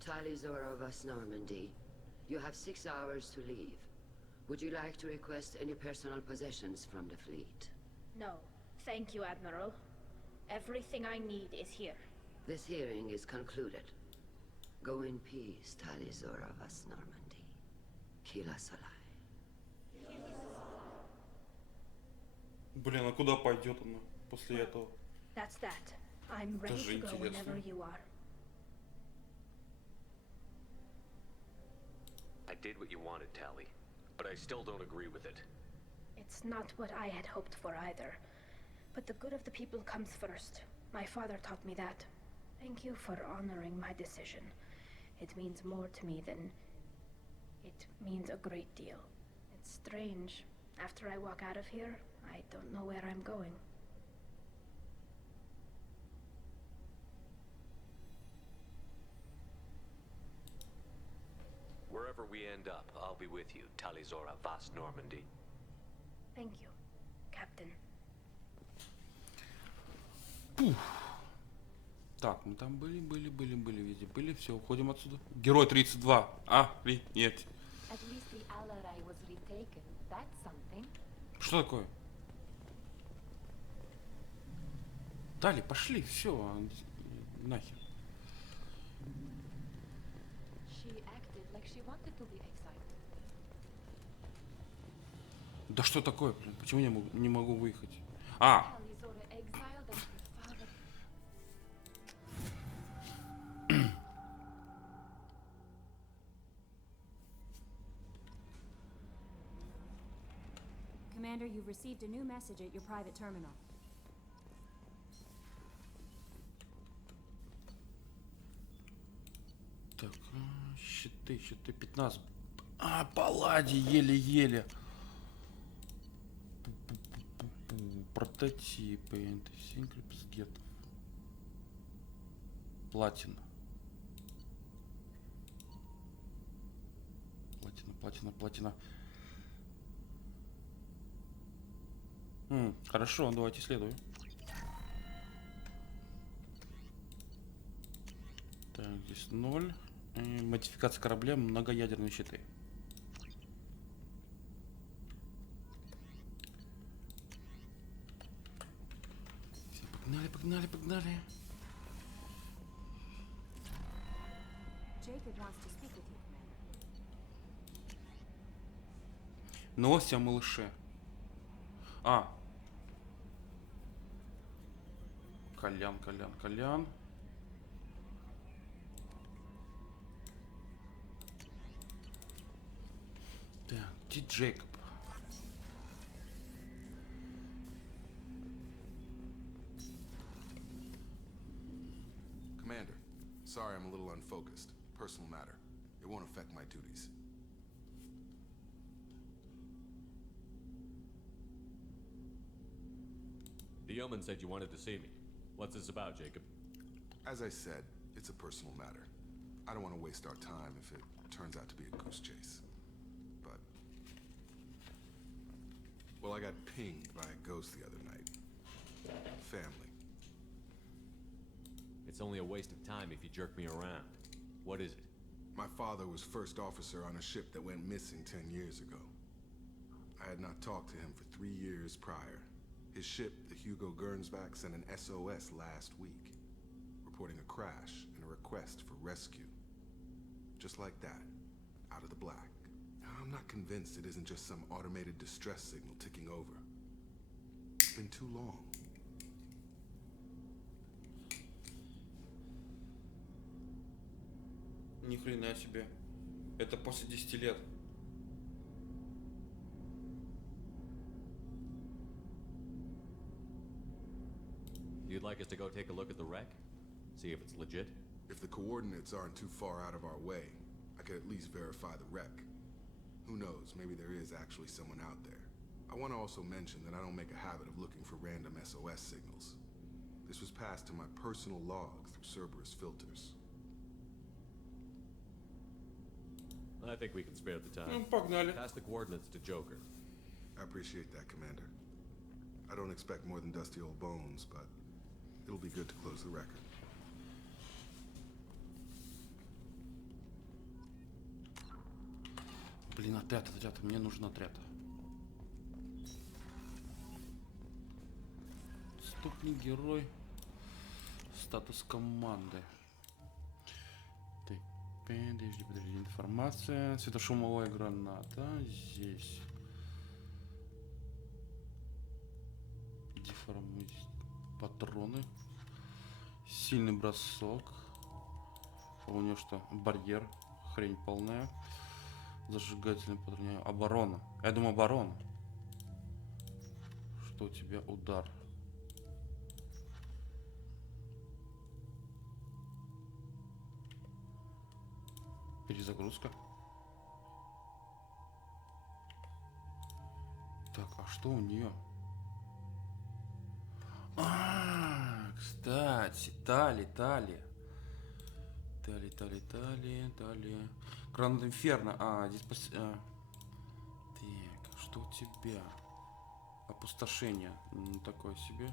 Tali Zora was Normandy. You have 6 hours to leave. Would you like to request any personal possessions from the fleet? No. Thank you, Admiral. Everything I need is here. This hearing is concluded. Go in peace, Tali Zora was Normandy. Kila Solai. Блин, а куда пойдет она после этого? That's that. I'm ready Тоже to go whenever интересно. you are. I did what you wanted, Tali, but I still don't agree with it. It's not what I had hoped for either. But the good of the people comes first. My father taught me that. Thank you for honoring my decision. It means more to me than... It means a great deal. It's strange. After I walk out of here, I don't know where I'm going. Wherever we end up, I'll be with you, Tali Zora vas Normandy. Thank you, Captain. Так, мы там были везде. Были, все, уходим отсюда. Герой 32. Нет. Что такое? Дали, пошли, все, нахер. Да что такое, блин? Почему я не могу выехать? Commander, you've received a new message at your private terminal. Так, щиты 15. Паллади, еле-еле. Прототипы, синкрипсгетов. Платина. Платина. Хорошо, давайте исследуем. Так, здесь 0. Модификация корабля, многоядерные щиты. Все, погнали. Новости о малыше. Колян. Так, где Джейкоб? Commander, sorry I'm a little unfocused. Personal matter. It won't affect my duties. The yeoman said you wanted to see me. What's this about, Jacob? As I said, it's a personal matter. I don't want to waste our time if it turns out to be a goose chase. But... well, I got pinged by a ghost the other night. Family. It's only a waste of time if you jerk me around. What is it? My father was first officer on a ship that went missing 10 years ago. I had not talked to him for 3 years prior. His ship, the Hugo Gernsback, sent an SOS last week, reporting a crash and a request for rescue. Just like that, out of the black. I'm not convinced it isn't just some automated distress signal ticking over. It's been too long. Ни хрена себе. Это после 10 лет. You'd like us to go take a look at the wreck? See if it's legit? If the coordinates aren't too far out of our way, I could at least verify the wreck. Who knows, maybe there is actually someone out there. I want to also mention that I don't make a habit of looking for random SOS signals. This was passed to my personal log through Cerberus filters. I think we can spare the time. Погнали. Pass the coordinates to Joker. I appreciate that, Commander. I don't expect more than dusty old bones, but it'll be good to close the record. Блин, отряд. Мне нужен отряд. Ступни, герой. Статус команды. Так, подожди. Информация. Светошумовая граната. Здесь. Деформируй патроны. Сильный бросок. У него что? Барьер. Хрень полная. Зажигательный патрон. Оборона. Я думаю, оборона. Что у тебя? Удар. Перезагрузка. Так, а что у нее? Кстати, Талия. Гранат Инферно. Здесь Так, что у тебя? Опустошение. Такое себе.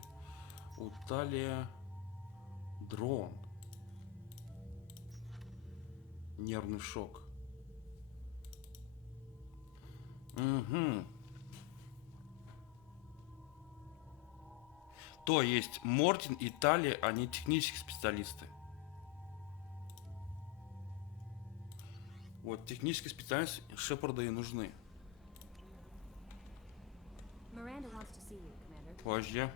У Талия Дрон. Нервный шок. Угу. То есть Мортин и Тали, они технические специалисты. Вот, технические специалисты Шепарда и нужны. Позже.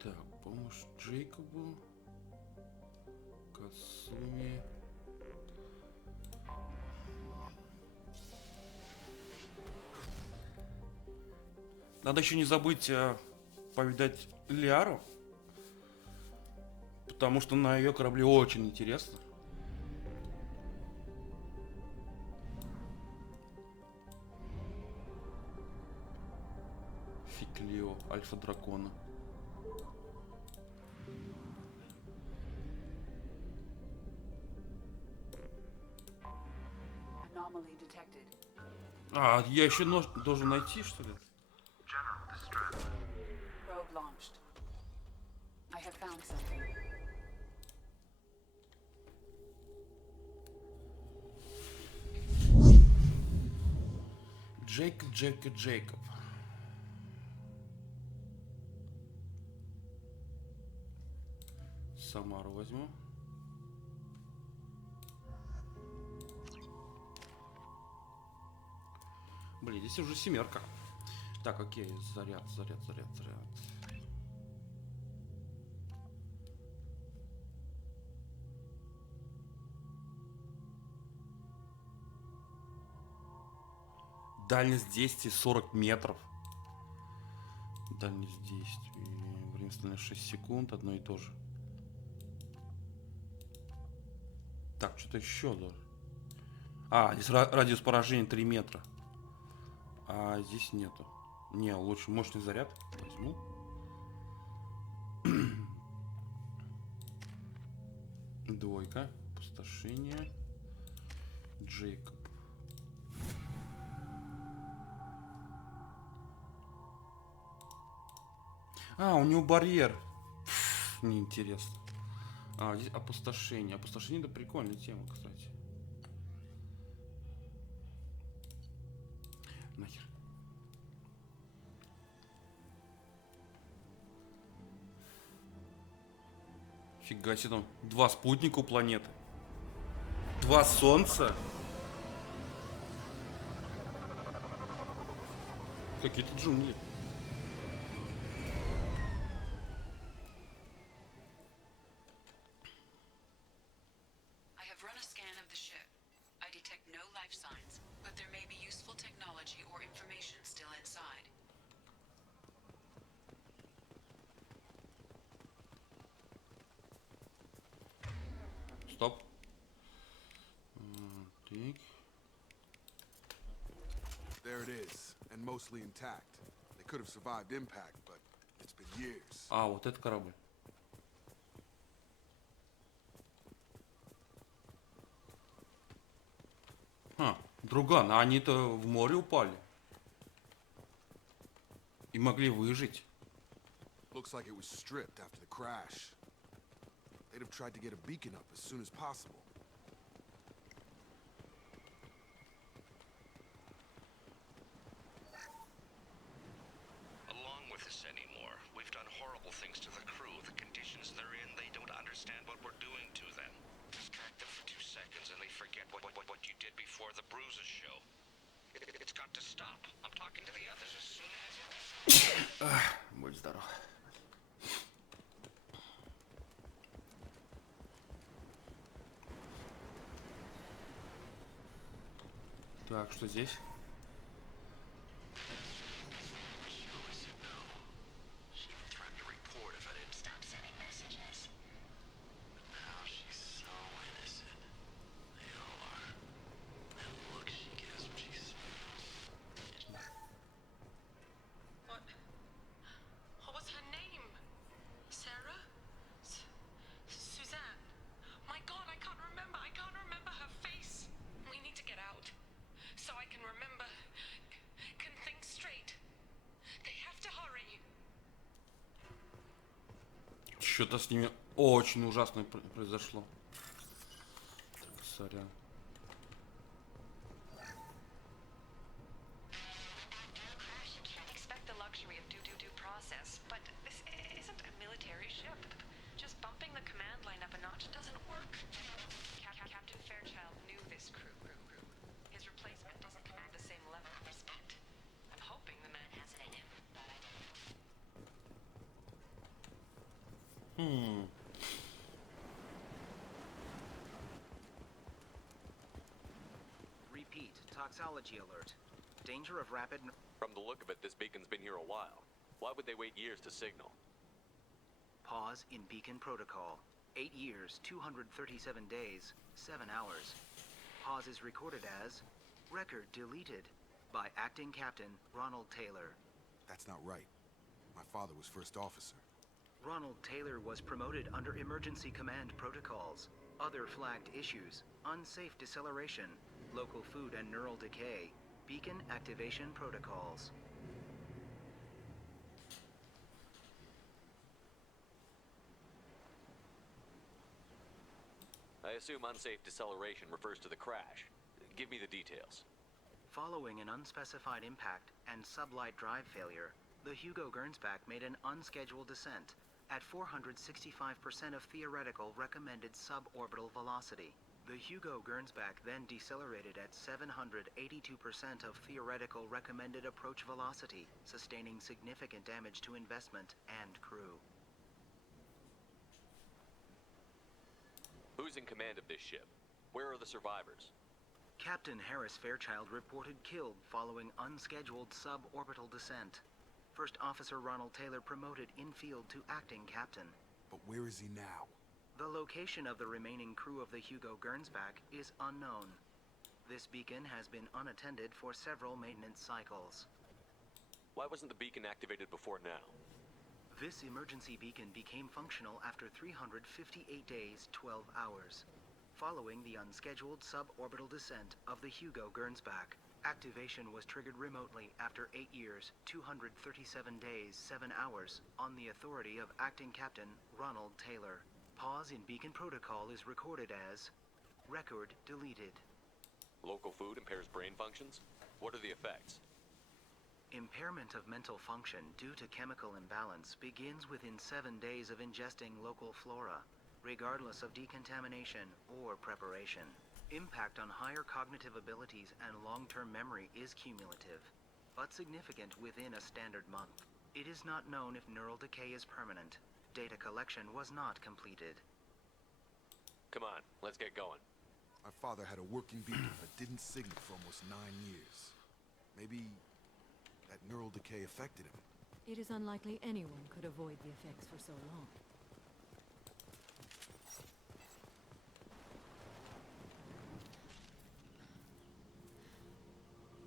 Так, помощь Джейкобу. Касуми. Надо еще не забыть повидать Лиару. Потому что на ее корабле очень интересно. Фиклио, альфа дракона. А, я еще нож должен найти, что ли? Джейкоб. Самару возьму. Блин, здесь уже семерка. Так, окей, заряд. Дальность действия 40 метров. Дальность действия. Время становится 6 секунд. Одно и то же. Так, что-то еще даже. А, здесь радиус поражения 3 метра. А здесь нету. Не, лучше мощный заряд. Возьму. Двойка. Опустошение. Джейкоб. А, у него барьер. Неинтересно. А, здесь опустошение. Опустошение — это прикольная тема, кстати. Нахер. Фига себе, там 2 спутника у планеты. 2 солнца. Какие-то джунгли. Стоп. Так. There it is, and mostly intact. They could have survived impact, but it's been years. А, вот этот корабль. Друган, а они-то в море упали. И могли выжить. Looks like it was stripped after the crash. They'd have tried to get a beacon up as soon as possible. Along with this anymore. We've done horrible things to the crew. The conditions they're in, they don't understand what we're doing to them. Distract them for 2 seconds and they forget what you did before the bruises show. It's got to stop. I'm talking to the others as soon as... Будь здоров. Так, что здесь? So I can remember Что-то с ними очень ужасное произошло. Так, сорян. Repeat, toxology alert. Danger of rapid... From the look of it, this beacon's been here a while. Why would they wait years to signal? Pause in beacon protocol. 8 years, 237 days, 7 hours. Pause is recorded as... Record deleted by acting captain Ronald Taylor. That's not right. My father was first officer. Ronald Taylor was promoted under emergency command protocols. Other flagged issues: unsafe deceleration, local food and neural decay, beacon activation protocols. I assume unsafe deceleration refers to the crash. Give me the details. Following an unspecified impact and sublight drive failure, the Hugo Gernsback made an unscheduled descent at 465% of theoretical recommended suborbital velocity. The Hugo Gernsback then decelerated at 782% of theoretical recommended approach velocity, sustaining significant damage to investment and crew. Who's in command of this ship? Where are the survivors? Captain Harris Fairchild reported killed following unscheduled suborbital descent. First Officer Ronald Taylor promoted in-field to acting captain. But where is he now? The location of the remaining crew of the Hugo Gernsback is unknown. This beacon has been unattended for several maintenance cycles. Why wasn't the beacon activated before now? This emergency beacon became functional after 358 days, 12 hours. Following the unscheduled suborbital descent of the Hugo Gernsback, activation was triggered remotely after 8 years, 237 days, 7 hours, on the authority of acting captain Ronald Taylor. Pause in beacon protocol is recorded as record deleted. Local food impairs brain functions? What are the effects? Impairment of mental function due to chemical imbalance begins within 7 days of ingesting local flora, regardless of decontamination or preparation. Impact on higher cognitive abilities and long-term memory is cumulative, but significant within a standard month. It is not known if neural decay is permanent. Data collection was not completed. Come on, let's get going. My father had a working beacon but didn't signal for almost 9 years. Maybe that neural decay affected him. It is unlikely anyone could avoid the effects for so long.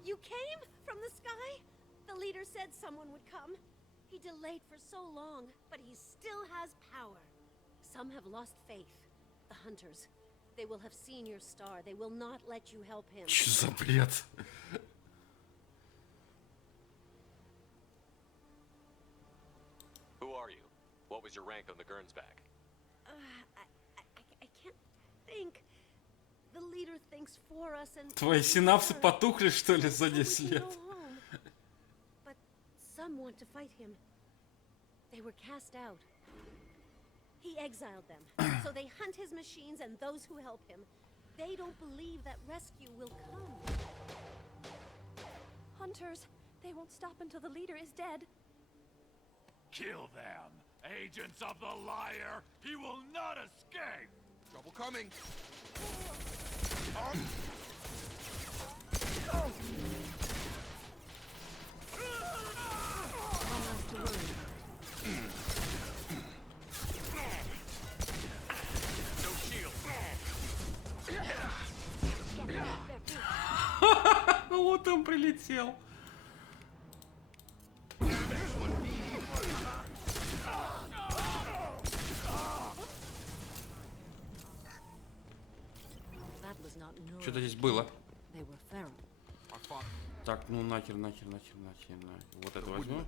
You came from the sky? The leader said someone would come. He delayed for so long, but he still has power. Some have lost faith. The hunters. They will have seen your star. They will not let you help him. Что за бред? Who are you? What was your rank on the Gernsback? I can't think. The leader thinks for us and... Твои синапсы потухли, что ли, за 10 лет? But some want to fight him. They were cast out. He exiled them. So they hunt his machines and those who help him. They don't believe that rescue will come. Hunters, they won't stop until the leader is dead. Kill them! Agents of the liar! He will not escape! Trouble coming! Вот он прилетел. Что-то здесь было. Так, ну нахер. Вот это возьму.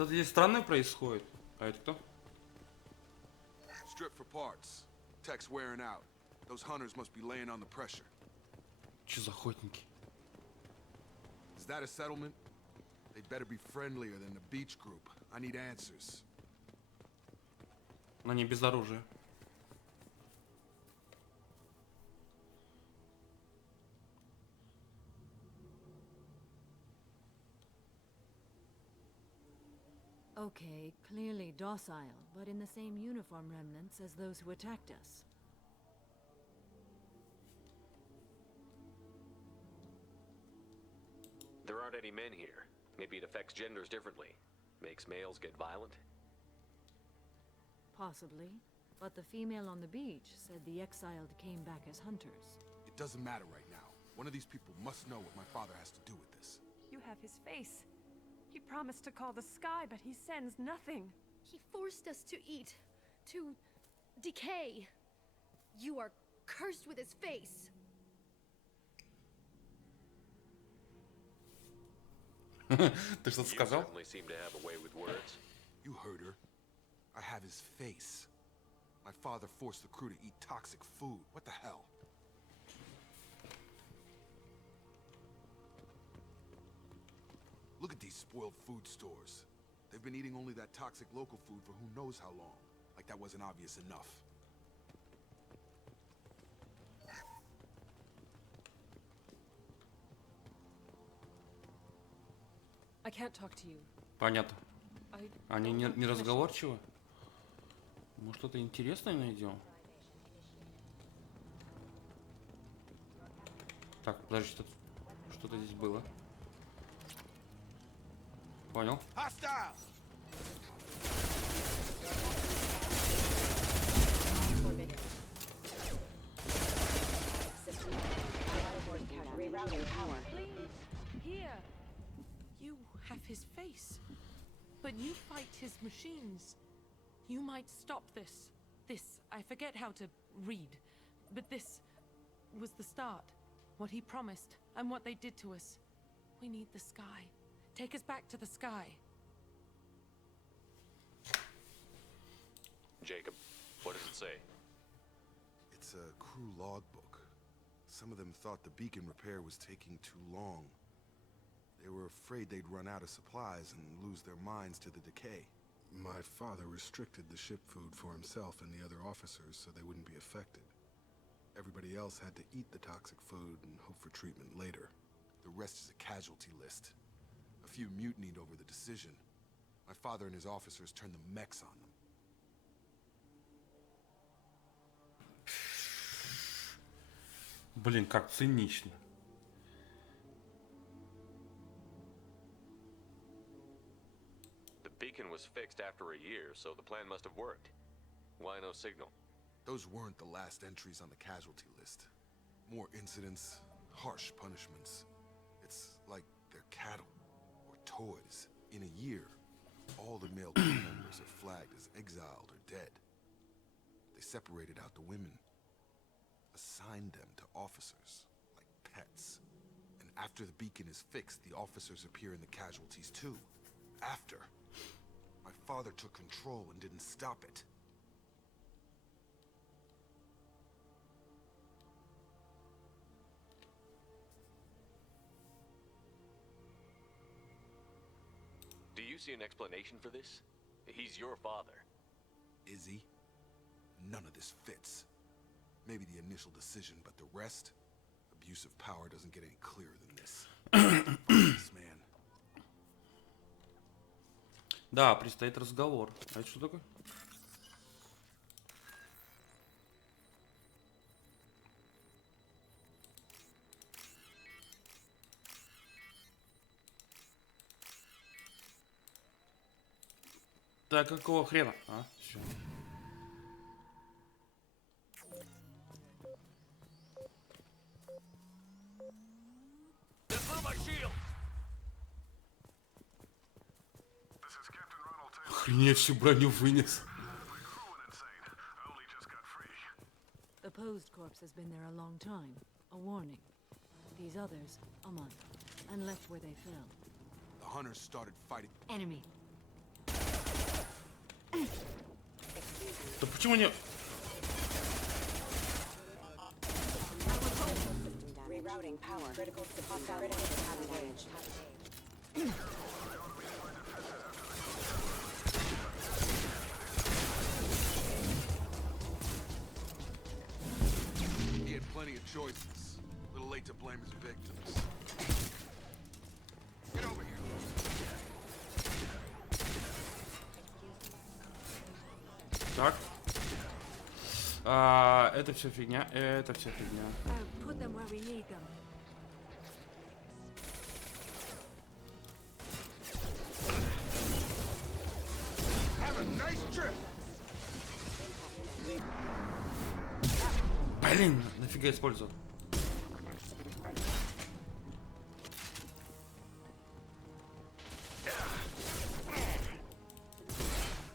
Что-то здесь странное происходит. А это кто? Strip for parts. Tech's wearing out. Those hunters must be laying on the pressure. Че за охотники? Is that a settlement? They'd better be friendlier than the beach group. I need answers. Но не без оружия. Okay, clearly docile, but in the same uniform remnants as those who attacked us. There aren't any men here. Maybe it affects genders differently. Makes males get violent? Possibly. But the female on the beach said the exiled came back as hunters. It doesn't matter right now. One of these people must know what my father has to do with this. You have his face. He promised to call the sky, but he sends nothing. He forced us to eat, to decay. You are cursed with his face. Ты что-то сказал? Certainly seem to have a way with words. You heard her. I have his face. My father forced the crew to eat toxic food. What the hell? Look at these spoiled food stores. They've been eating only that toxic local food for who knows how long. Like that wasn't obvious enough. I can't talk to you. Понятно. Они не разговорчивы? Может, что-то интересное найдем? Так, подожди, что-то здесь было. Понял. Here. You have his face. But you fight his machines. You might stop this. This, I forget how to read. But this was the start. What he promised, and what they did to us. We need the sky. Take us back to the sky. Jacob, what does it say? It's a crew logbook. Some of them thought the beacon repair was taking too long. They were afraid they'd run out of supplies and lose their minds to the decay. My father restricted the ship food for himself and the other officers so they wouldn't be affected. Everybody else had to eat the toxic food and hope for treatment later. The rest is a casualty list. A few mutinied over the decision. My father and his officers turned the mechs on them. Блин, как цинично. The beacon was fixed after a year, so the plan must have worked. Why no signal? Those weren't the last entries on the casualty list. More incidents, harsh punishments. It's like they're cattle or toys. In a year, all the male crew members are flagged as exiled or dead. They separated out the women, assigned them to officers, like pets. And after the beacon is fixed, the officers appear in the casualties too. After. My father took control and didn't stop it. Do you see an explanation for this? He's your father. Is he? None of this fits. Maybe the initial decision, but the rest? Abuse of power doesn't get any clearer than this. This man. Да, предстоит разговор. А это что такое? Так, какого хрена? А, все. Охренеть, всю броню вынес. The posed corpse has been there a long time. A warning. These others, a month, and left where they fell. The hunters started fighting. Enemy. Да почему не... He had plenty of choices. A little late to blame his victims. Get over here. Так. Это все фигня, это все фигня. Put them where we need them. Have a nice trip. Блин, нафига использовал?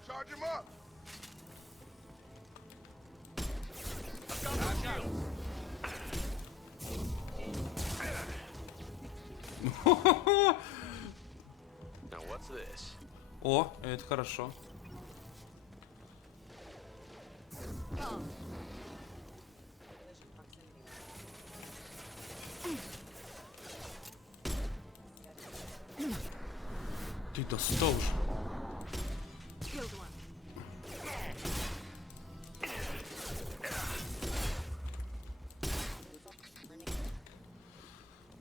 Charge him up. Now what's this? О, это хорошо. Ты достал же.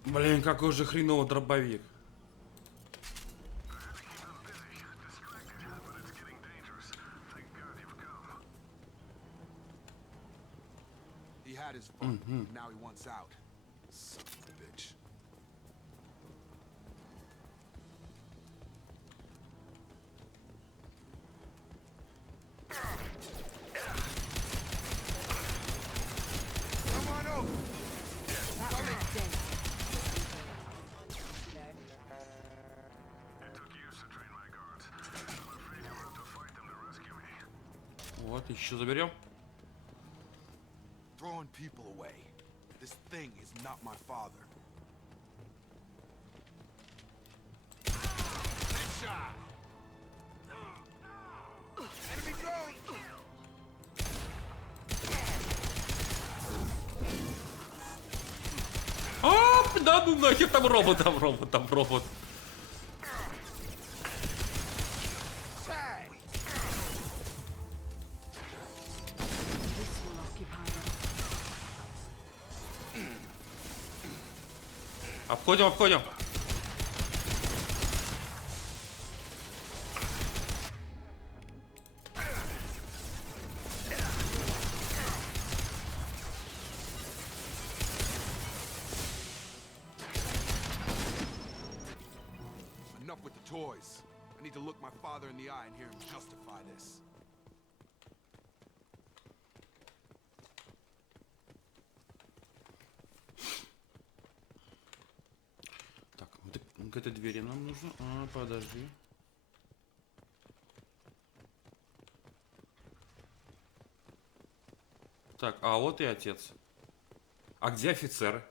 Блин, какой же хреновый дробовик. He had his fun. Now he wants out. Son of a bitch. Come on over. Вот, еще заберем. Throwing people away. This thing is not my father. Headshot. Enemy drone. Да ну нахер, там робот, там робот, там робот. Обходим, обходим. Enough with the toys. I need to look my father in the eye and hear him justify this. Так, вот к этой двери нам нужно. Подожди. Так, а вот и отец. А где офицеры?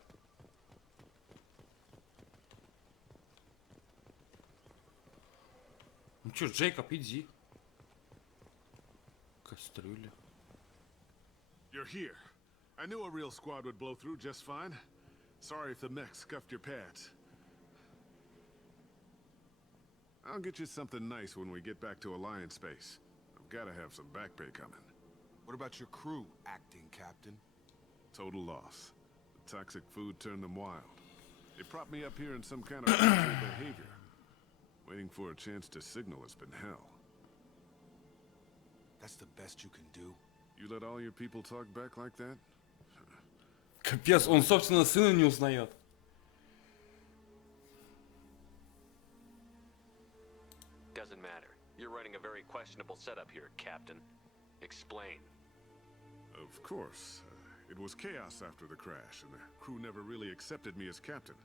Ну чё, Джейкоб, иди. Кастрюля. You're here. I knew a real squad would blow through just fine. Sorry if the mech scuffed your pads. I'll get you something nice when we get back to Alliance space. I've got to have some back pay coming. What about your crew, acting captain? Total loss. The toxic food turned them wild. They propped me up here in some kind of ritual behavior. Waiting for a chance to signal has been hell. That's the best you can do? You let all your people talk back like that? Капец, он собственно сына не узнает. Doesn't matter. You're running a very questionable setup here, Captain. Explain. Of course. It was chaos after the crash, and the crew never really accepted me as captain.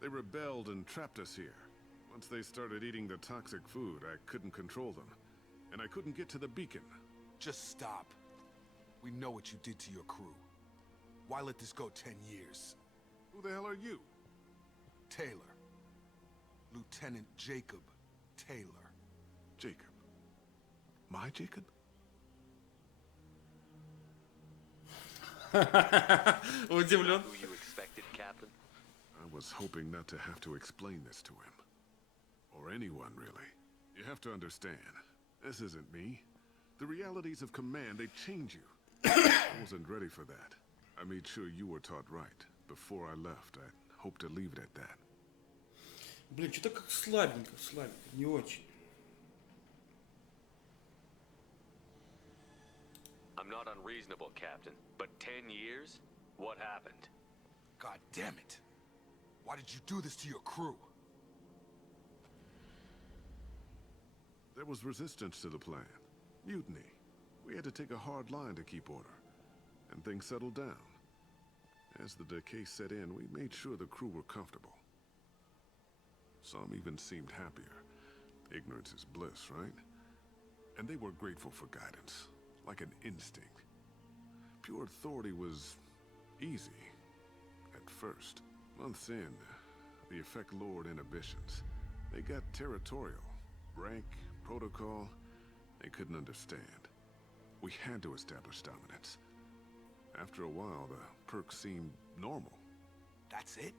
They rebelled and trapped us here. Once they started eating the toxic food, I couldn't control them. And I couldn't get to the beacon. Just stop. We know what you did to your crew. Why let this go 10 years? Who the hell are you? Taylor. Lieutenant Jacob Taylor. Jacob. My Jacob? Удивлен. Who you expected, Captain? I was hoping not to have to explain this to him. Or anyone, really. You have to understand, this isn't me. The realities of command, they change you. I wasn't ready for that. I made sure you were taught right. Before I left, I hope to leave it at that. Блин, что-то как слабенько, не очень. I'm not unreasonable, Captain, but 10 years? What happened? God damn it. Why did you do this to your crew? There was resistance to the plan. Mutiny. We had to take a hard line to keep order. And things settled down. As the decay set in, we made sure the crew were comfortable. Some even seemed happier. Ignorance is bliss, right? And they were grateful for guidance, like an instinct. Pure authority was easy, at first. Months in, the effect lowered inhibitions. They got territorial. Rank, protocol, they couldn't understand. We had to establish dominance. After a while, the perks seemed normal. That's it?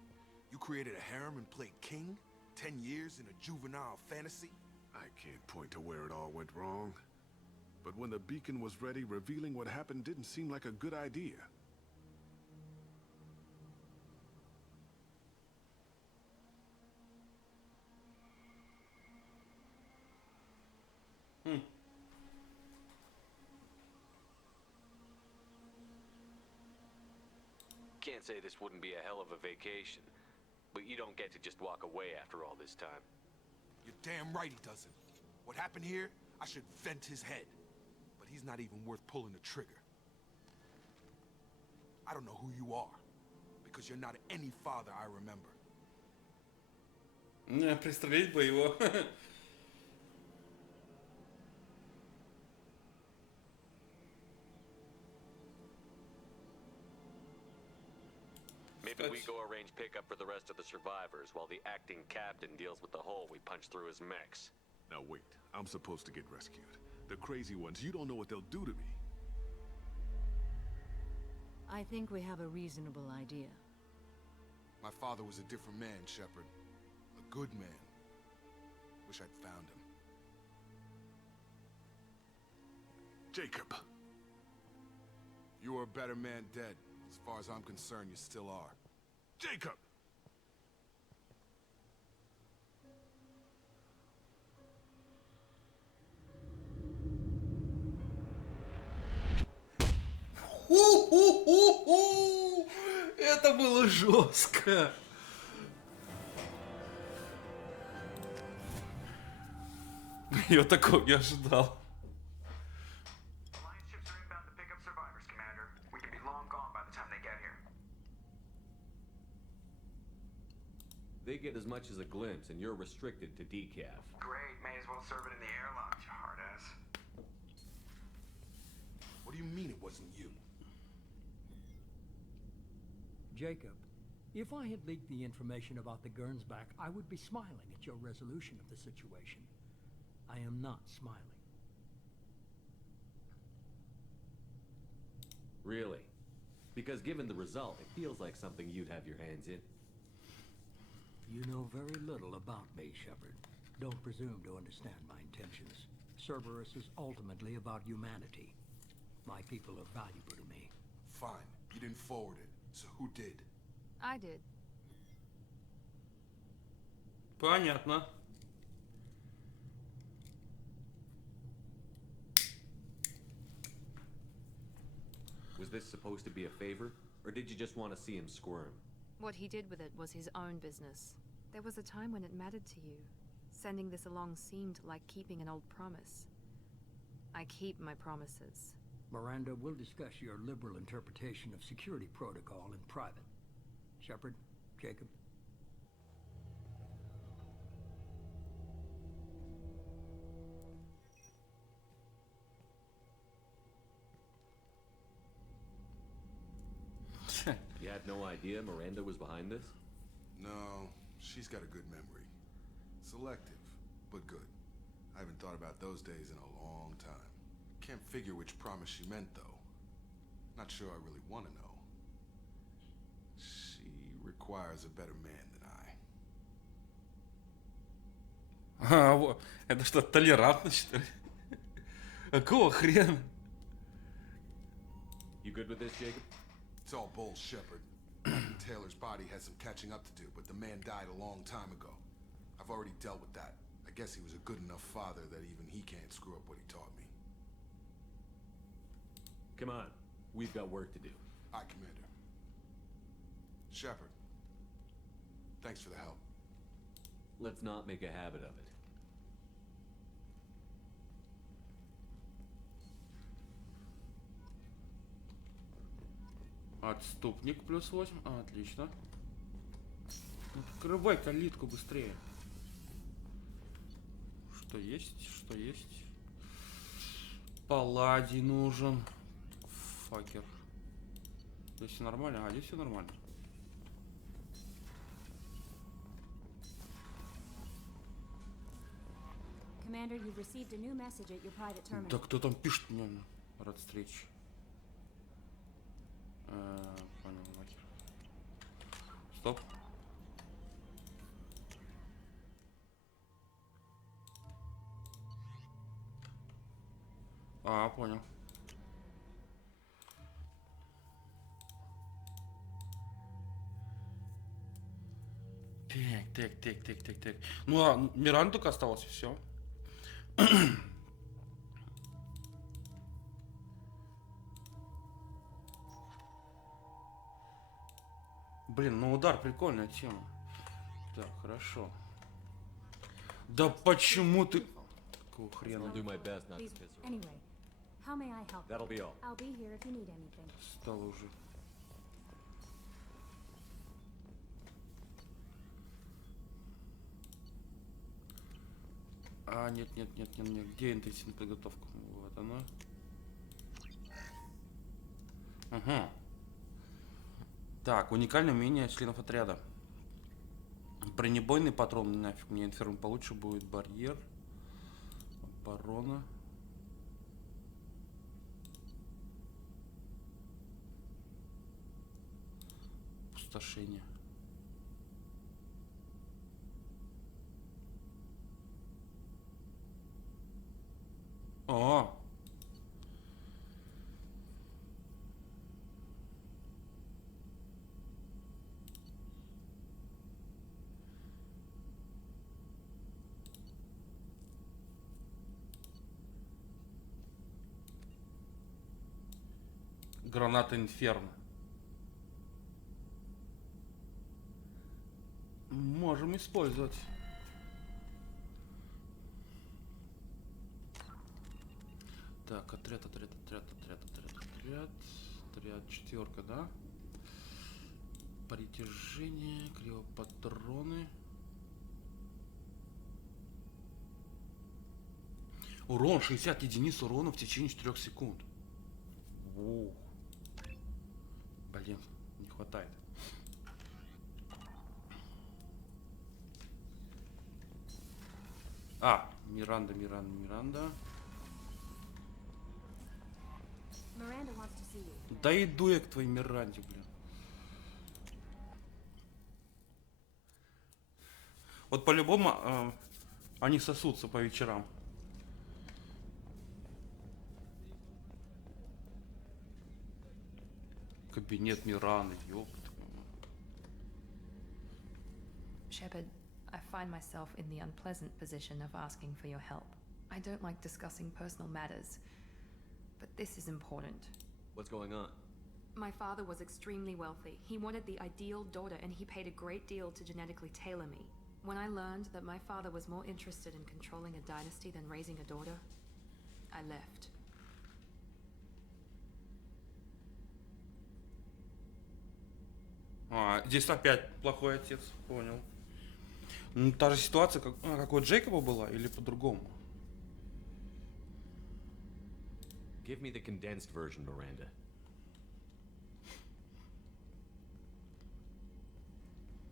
You created a harem and played king? 10 years in a juvenile fantasy? I can't point to where it all went wrong. But when the beacon was ready, revealing what happened didn't seem like a good idea. Can't say this wouldn't be a hell of a vacation, but you don't get to just walk away after all this time. You're damn right he doesn't. What happened here, I should vent his head. But he's not even worth pulling the trigger. I don't know who you are, because you're not any father I remember. Пристрелить бы его. Maybe we go arrange pickup for the rest of the survivors while the acting captain deals with the hole we punched through his mechs. Now wait, I'm supposed to get rescued. The crazy ones, you don't know what they'll do to me. I think we have a reasonable idea. My father was a different man, Shepard. A good man. Wish I'd found him. Jacob! You were a better man dead. As far as I'm concerned, you still are. Jacob! Это было жестко. Я такого не ожидал. They get as much as a glimpse, and you're restricted to decaf. Great, may as well serve it in the airlock, you hard ass. What do you mean it wasn't you? Jacob, if I had leaked the information about the Gernsback, I would be smiling at your resolution of the situation. I am not smiling. Really? Because given the result, it feels like something you'd have your hands in. You know very little about me, Shepard. Don't presume to understand my intentions. Cerberus is ultimately about humanity. My people are valuable to me. Fine. You didn't forward it. So who did? I did. Понятно. Was this supposed to be a favor, or did you just want to see him squirm? What he did with it was his own business. There was a time when it mattered to you. Sending this along seemed like keeping an old promise. I keep my promises. Miranda, we'll discuss your liberal interpretation of security protocol in private. Shepard, Jacob. You had no idea Miranda was behind this? No, she's got a good memory. Selective, but good. I haven't thought about those days in a long time. Can't figure which promise she meant, though. Not sure I really want to know. She requires a better man than I. А, вот. Это что, толерантность, что ли? Какого хрена? You good with this, Jacob? It's all bull, Shepard. Captain Taylor's body has some catching up to do, but the man died a long time ago. I've already dealt with that. I guess he was a good enough father that even he can't screw up what he taught me. Come on. We've got work to do. Aye, Commander. Shepard. Thanks for the help. Let's not make a habit of it. Отступник плюс 8. Отлично. Открывай калитку быстрее. Что есть? Что есть? Палладий нужен. Факер. Здесь все нормально? А, здесь все нормально. Commander, you've received a new message at your private terminal. Да кто там пишет мне? Рад встрече. Понял, нахер. Стоп. А, понял. Так. Ну, а Миранда только осталось, и все. Блин, ну удар прикольная тема. Так, хорошо. Да почему ты... Какого хрена? I'll do my best not to Please, piss her. anyway, how may I help? That'll be all. I'll be here if you need anything. Стало уже. А, нет. Где интенсивная подготовка? Вот она. Ага. Так, уникальное умение членов отряда. Бронебойный патрон, нафиг мне инферм получше будет. Барьер. Оборона. Пустошение. О! Граната Инферно. Можем использовать. Так, отряд, четверка, да? Притяжение, криопатроны. Урон 60 единиц урона в течение 4 секунд. Воу. Блин, не хватает. А, Миранда. Miranda wants to see you. Да иду я к твоей Миранде, блин. Вот по-любому они сосутся по вечерам. Кабинет Миранды, ёпт. Shepard, I find myself in the unpleasant position of asking for your help. I don't like discussing personal matters, but this is important. What's going on? My father was extremely wealthy. He wanted the ideal daughter, and he paid a great deal to genetically tailor me. When I learned that my father was more interested in controlling a dynasty than raising a daughter, I left. А, здесь опять плохой отец, понял. Ну, та же ситуация, как у Джейкоба была, или по-другому? Give me the condensed version, Miranda.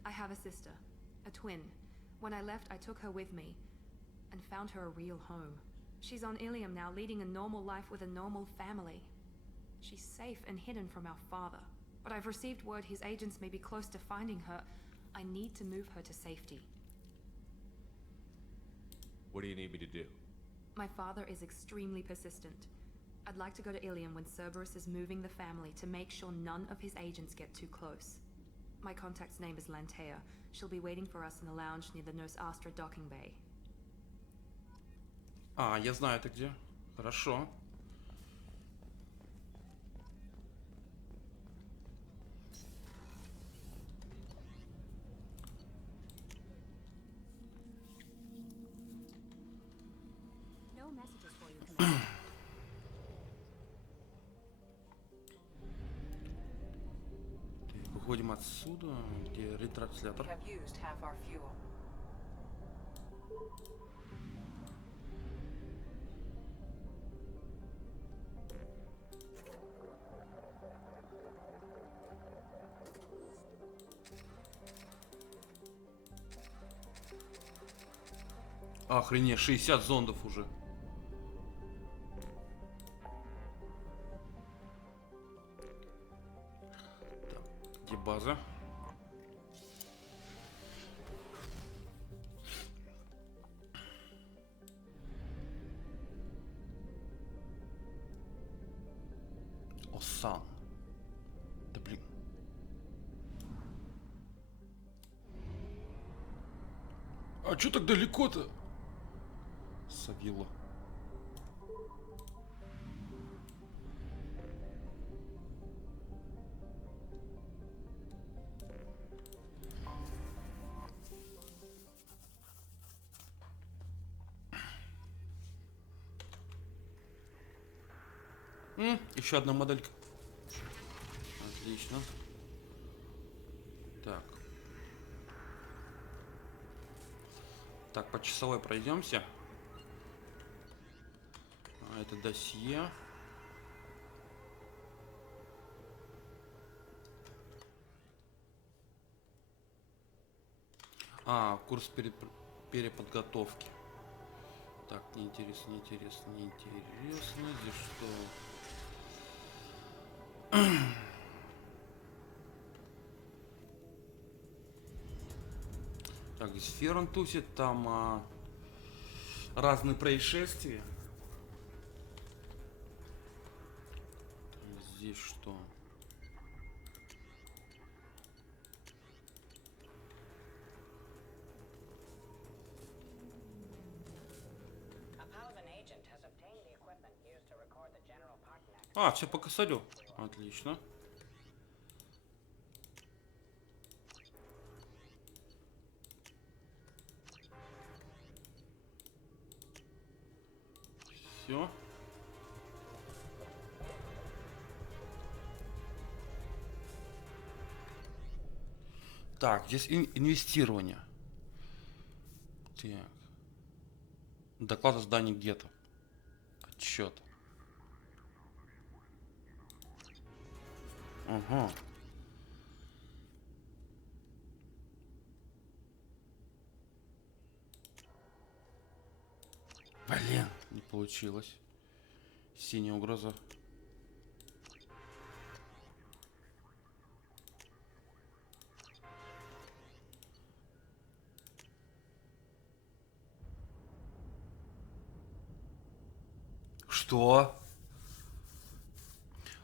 I have a sister, a twin. When I left, I took her with me. and found her a real home. She's on Ilium now, leading a normal life with a normal family. She's safe and hidden from our father, but I've received word his agents may be close to finding her. I need to move her to safety. What do you need me to do? My father is extremely persistent. I'd like to go to Ilium when Cerberus is moving the family to make sure none of his agents get too close. My contact's name is Lantea. She'll be waiting for us in the lounge near the Nurse Astra docking bay. А, я знаю это где. Хорошо. No messages for you, Commander. Выходим отсюда, где ретранслятор. We have used half our fuel. Охренеть, 60 зондов уже. Так, где база? Осан. Да блин. А чё так далеко-то? Савилла. Еще одна моделька. Отлично. Так. Так, по часовой пройдемся. Это досье. Курс переподготовки. Так, неинтересно, неинтересно, неинтересно. Здесь что? Так, здесь Ферон тусит, там разные происшествия. Здесь что? Все по косарю. Отлично. Все. Так, здесь инвестирование. Так. Доклад о здании гетто. Отчет. Ага. Блин, не получилось. Синяя угроза. Что?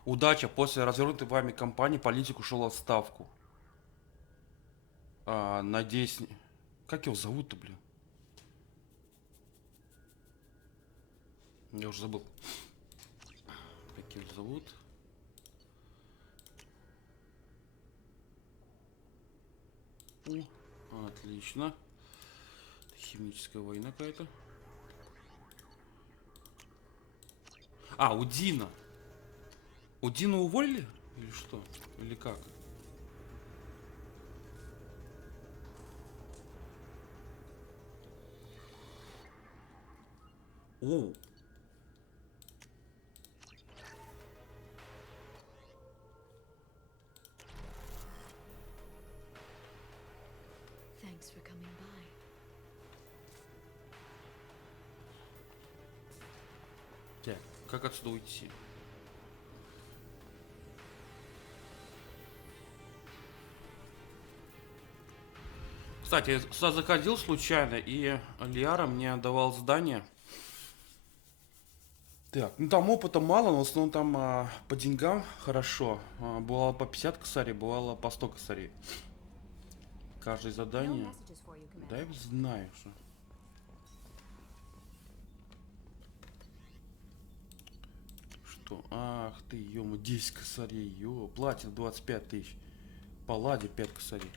Удача. После развернутой вами кампании политик ушел в отставку. Надеюсь... Как его зовут-то, блин? Я уже забыл. Как его зовут? Отлично. Химическая война какая-то. Удина. Удина уволили? Или что? Или как? Thanks for coming by. Как отсюда уйти? Кстати, я сюда заходил случайно, и Лиара мне давал задание. Так, ну там опыта мало, но в основном там по деньгам хорошо. Бывало по 50 косарей, бывало по 100 косарей. Каждое задание. Да я знаю, что. Что? Ах ты, ё-моё, 10 косарей, ё. Платит 25 тысяч. Палладе 5 косарей.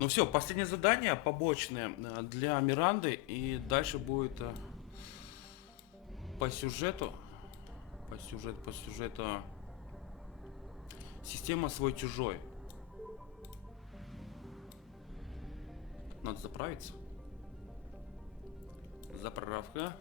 Ну все, последнее задание побочное для Миранды, и дальше будет по сюжету, система свой-чужой. Надо заправиться. Заправка.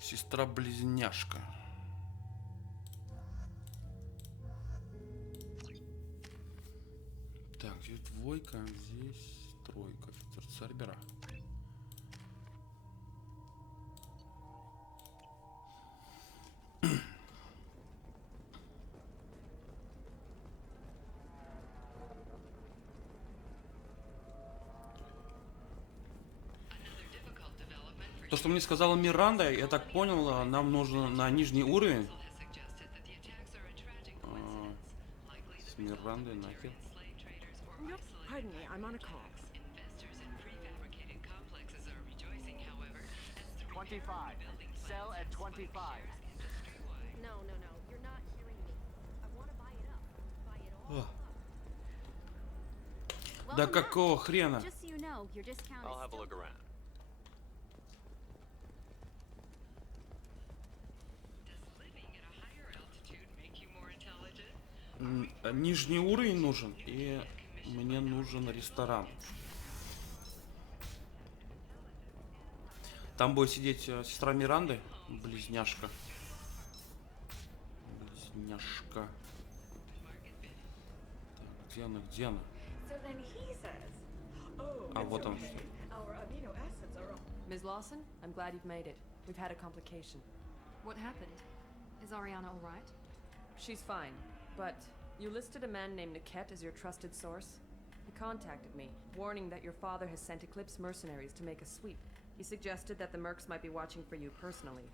Сестра-близняшка. Так, здесь двойка, здесь тройка. Офицер Цербера. То, что мне сказала Миранда, я так понял, нам нужно на нижний уровень. С Мирандой нахер. Pardon me, I'm on a call. 25. Sell at 25. No, you're not hearing me. I want to buy it up. Buy it all. Да какого хрена? Just so you know, your discount I'll have a look around. Нижний уровень нужен, и мне нужен ресторан. Там будет сидеть сестра Миранды, близняшка. Близняшка. Так, где она, где она? А вот он. Ms. Lawson, I'm glad you've made it. We've had a complication. What happened? Is Oriana all right? She's fine, but you listed a man named Niket as your trusted source. He contacted me, warning that your father has sent Eclipse mercenaries to make a sweep. He suggested that the mercs might be watching for you personally.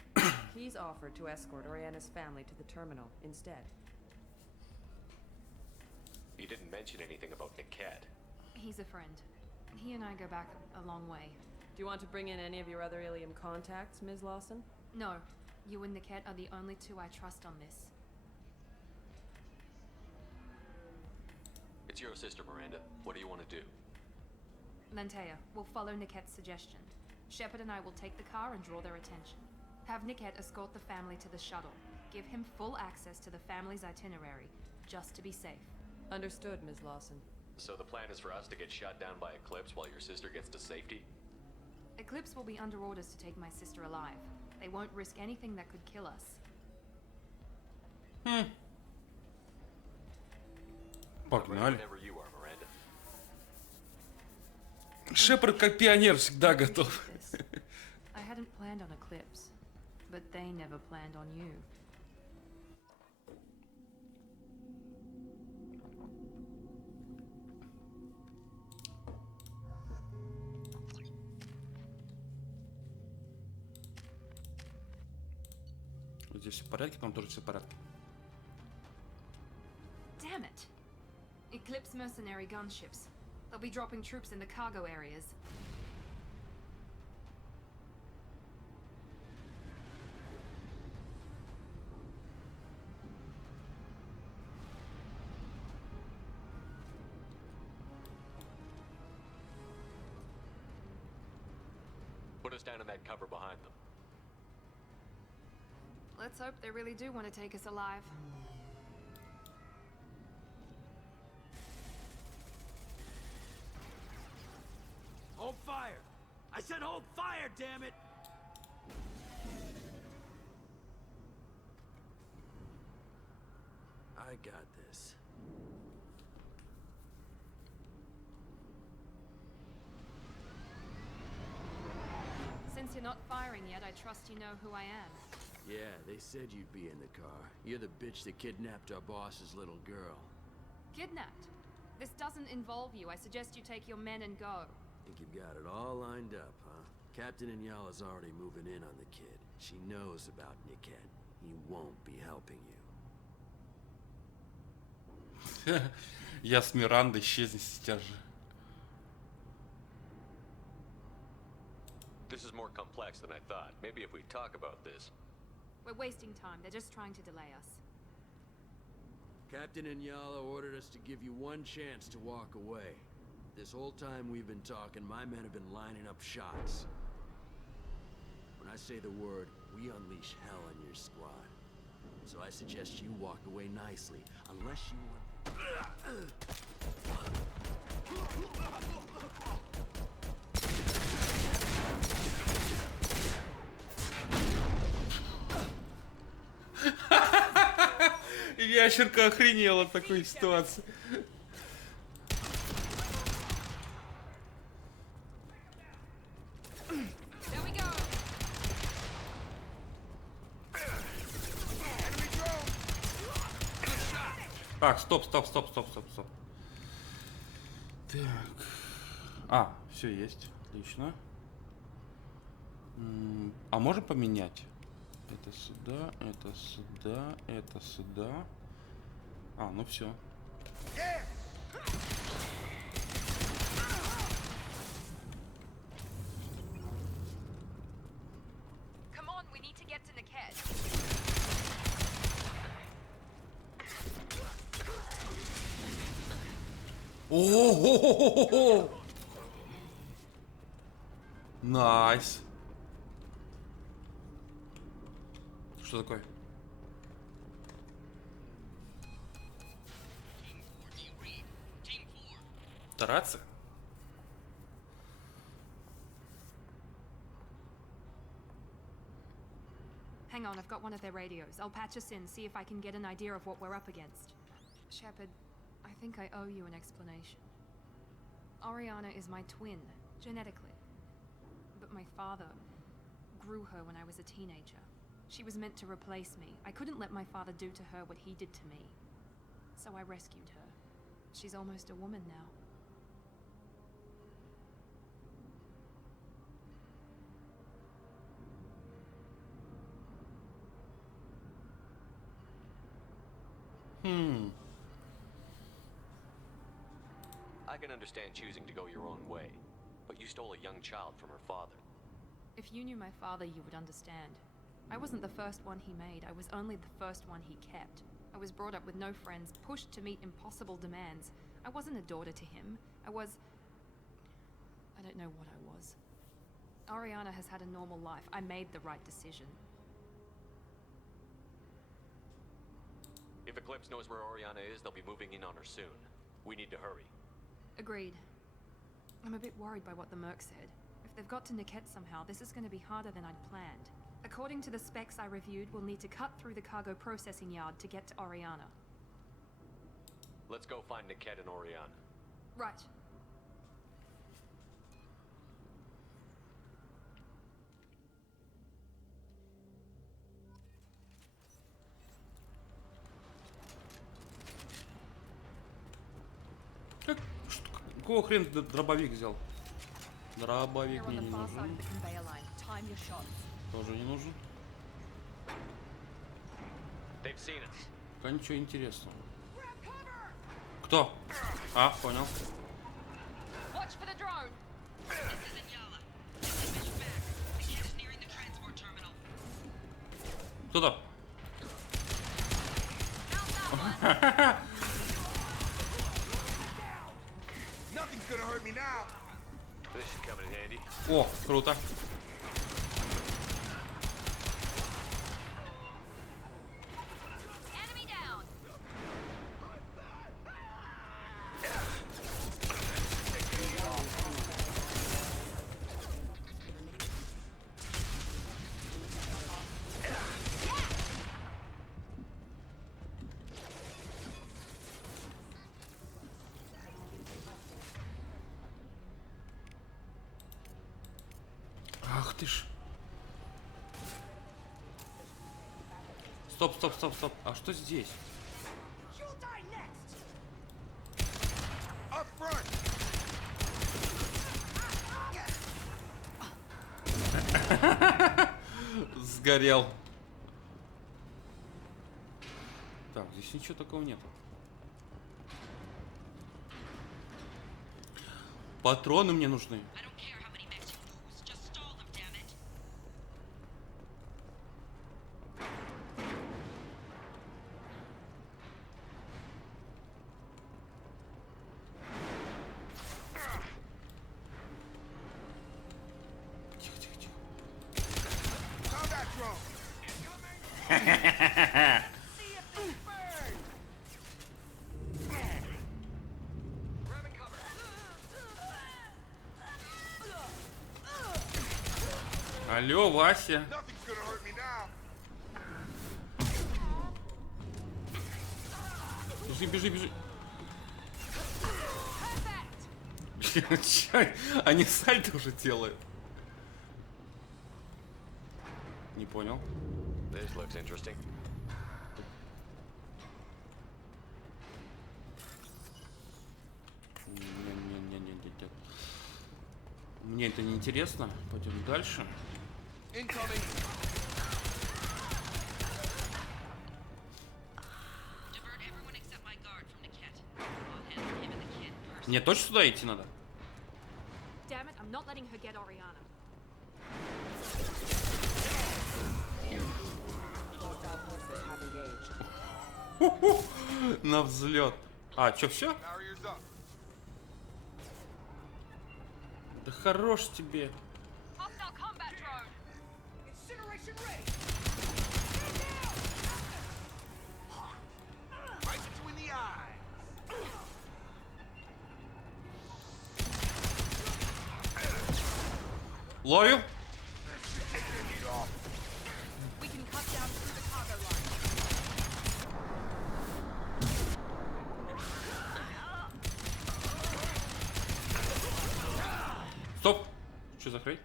He's offered to escort Oriana's family to the terminal instead. He didn't mention anything about Niket. He's a friend. He and I go back a long way. Do you want to bring in any of your other Ilium contacts, Ms. Lawson? No. You and Niket are the only two I trust on this. It's your sister, Miranda. What do you want to do? Lantea, we'll follow Niket's suggestion. Shepard and I will take the car and draw their attention. Have Niket escort the family to the shuttle. Give him full access to the family's itinerary, just to be safe. Understood, Ms. Lawson. So the plan is for us to get shot down by Eclipse while your sister gets to safety? Eclipse will be under orders to take my sister alive. They won't risk anything that could kill us. Погнали. Whenever you are, Miranda. Шепард как пионер всегда готов. I hadn't planned on Eclipse, but they never planned on you. Здесь все в порядке, там тоже все в порядке. Damn it! Eclipse mercenary gunships. They'll be dropping troops in the cargo areas. Put us down in that cover behind them. Let's hope they really do want to take us alive. Hold fire! I said hold fire, damn it! I got this. Since you're not firing yet, I trust you know who I am. Yeah, they said you'd be in the car. You're the bitch that kidnapped our boss's little girl. Kidnapped? This doesn't involve you. I suggest you take your men and go. Think you've got it all lined up, huh? Captain Inyala's already moving in on the kid. She knows about Niket. He won't be helping you. Я с Мирандой, исчезни сейчас же. This is more complex than I thought. Maybe if we talk about this. We're wasting time. They're just trying to delay us. Captain Inyala ordered us to give you one chance to walk away. This whole time we've been talking, my men have been lining up shots. When I say the word, we unleash hell on your squad. So I suggest you walk away nicely, unless you want... Ящерка охренела от такой ситуации. Так, стоп. Так. А, все есть. Отлично. А можем поменять? Это сюда, это сюда, это сюда. А, ну все. Come on, we need to get to Niket. О-о-о-о-о-о! Найс. Что такое? Тараться? Hang on, I've got one of their radios. I'll patch us in, see if I can get an idea of what we're up against. Shepard, I think I owe you an explanation. Oriana is my twin, genetically. But my father grew her when I was a teenager. She was meant to replace me. I couldn't let my father do to her what he did to me. So I rescued her. She's almost a woman now. I can understand choosing to go your own way, but you stole a young child from her father. If you knew my father, you would understand. I wasn't the first one he made. I was only the first one he kept. I was brought up with no friends, pushed to meet impossible demands. I wasn't a daughter to him. I don't know what I was. Oriana has had a normal life. I made the right decision. If Eclipse knows where Oriana is, they'll be moving in on her soon. We need to hurry. Agreed. I'm a bit worried by what the Merc said. If they've got to Niket somehow, this is going to be harder than I'd planned. According to the specs I reviewed, we'll need to cut through the cargo processing yard to get to Oriana. Let's go find Niket and Oriana. Right. Какого хрена ты дробовик взял? Дробовик мне не нужен. Тоже не нужен. Пока ничего интересного. Кто? А, понял. Кто-то? Nothing's gonna hurt me now. This is coming in handy. О, круто. ты ж. Стоп, стоп, стоп, стоп. А что здесь? Сгорел. Так, здесь ничего такого нет. Патроны мне нужны. Алло, Вася. Бежи, бежи, бежи. Чё? Они сальто уже делают. Не понял. This looks interesting. Мне это не интересно. Пойдем дальше. Мне точно сюда идти надо? На взлет. А, чё, все? Да хорош тебе. Ловим. Стоп. Что закрыть?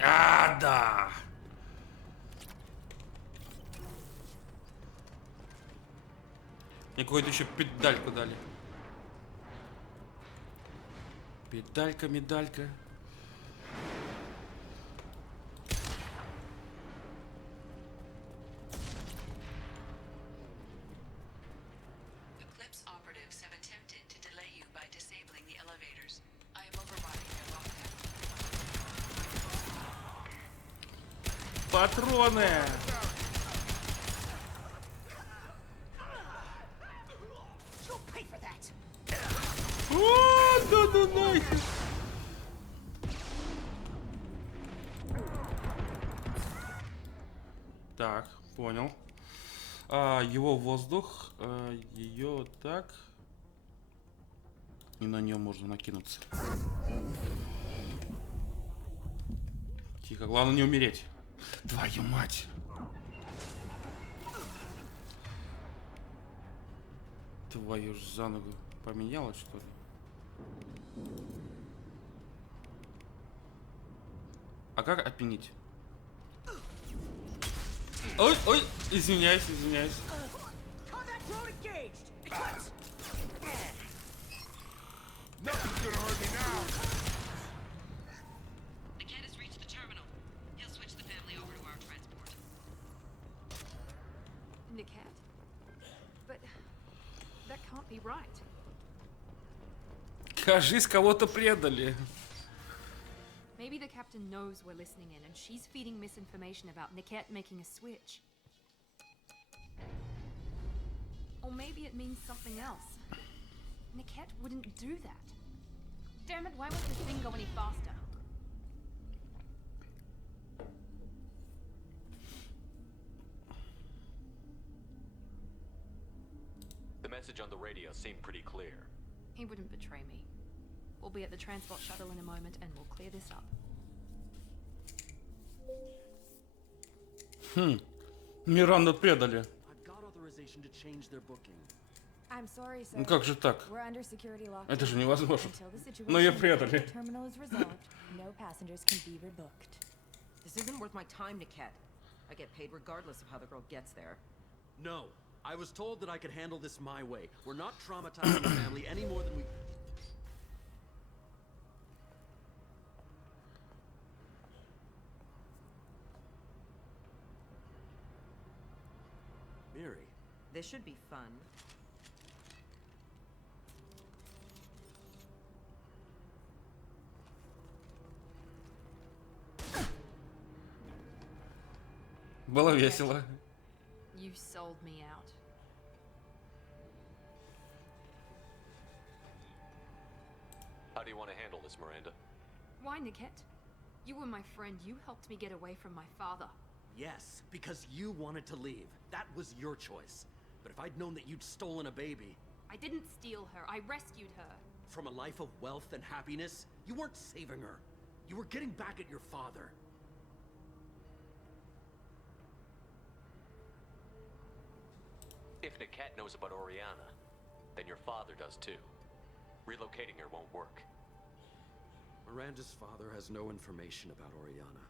А, да. Мне какую-то еще педальку дали. Педалька, медалька. Патроны! О, да ну нахер! Так, понял. Его воздух, ее так. И на нее можно накинуться. Тихо, главное не умереть. Твою мать! Твою ж за ногу поменялось, что ли? А как отменить? Ой, ой, извиняюсь, извиняюсь. Кажись, кого-то предали. Maybe the captain knows we're listening in and she's feeding misinformation about Niket making a switch. Or maybe it means something else. Niket wouldn't do that. Damn it, why won't this thing go any faster? The message on the radio seemed pretty clear. He wouldn't betray me. We'll be at the transport shuttle in a moment and we'll clear this up. Миранду предали. I've got authorization to change their booking. I'm sorry, sir. Ну как же так? We're under security lockdown. Это же невозможно. Until the situation Но ее in the предали. terminal is resolved, no passengers can be rebooked. This isn't worth my time, Niket. I get paid regardless of how the girl gets there. No. I was told that I could handle this my way. We're not traumatizing the family any more than we... Miri. This should be fun. Было весело. You sold me out. How do you want to handle this, Miranda? Why, Niket? You were my friend. You helped me get away from my father. Yes, because you wanted to leave. That was your choice. But if I'd known that you'd stolen a baby... I didn't steal her. I rescued her. From a life of wealth and happiness, you weren't saving her. You were getting back at your father. If Niket knows about Oriana, then your father does too. Relocating her won't work. Miranda's father has no information about Oriana.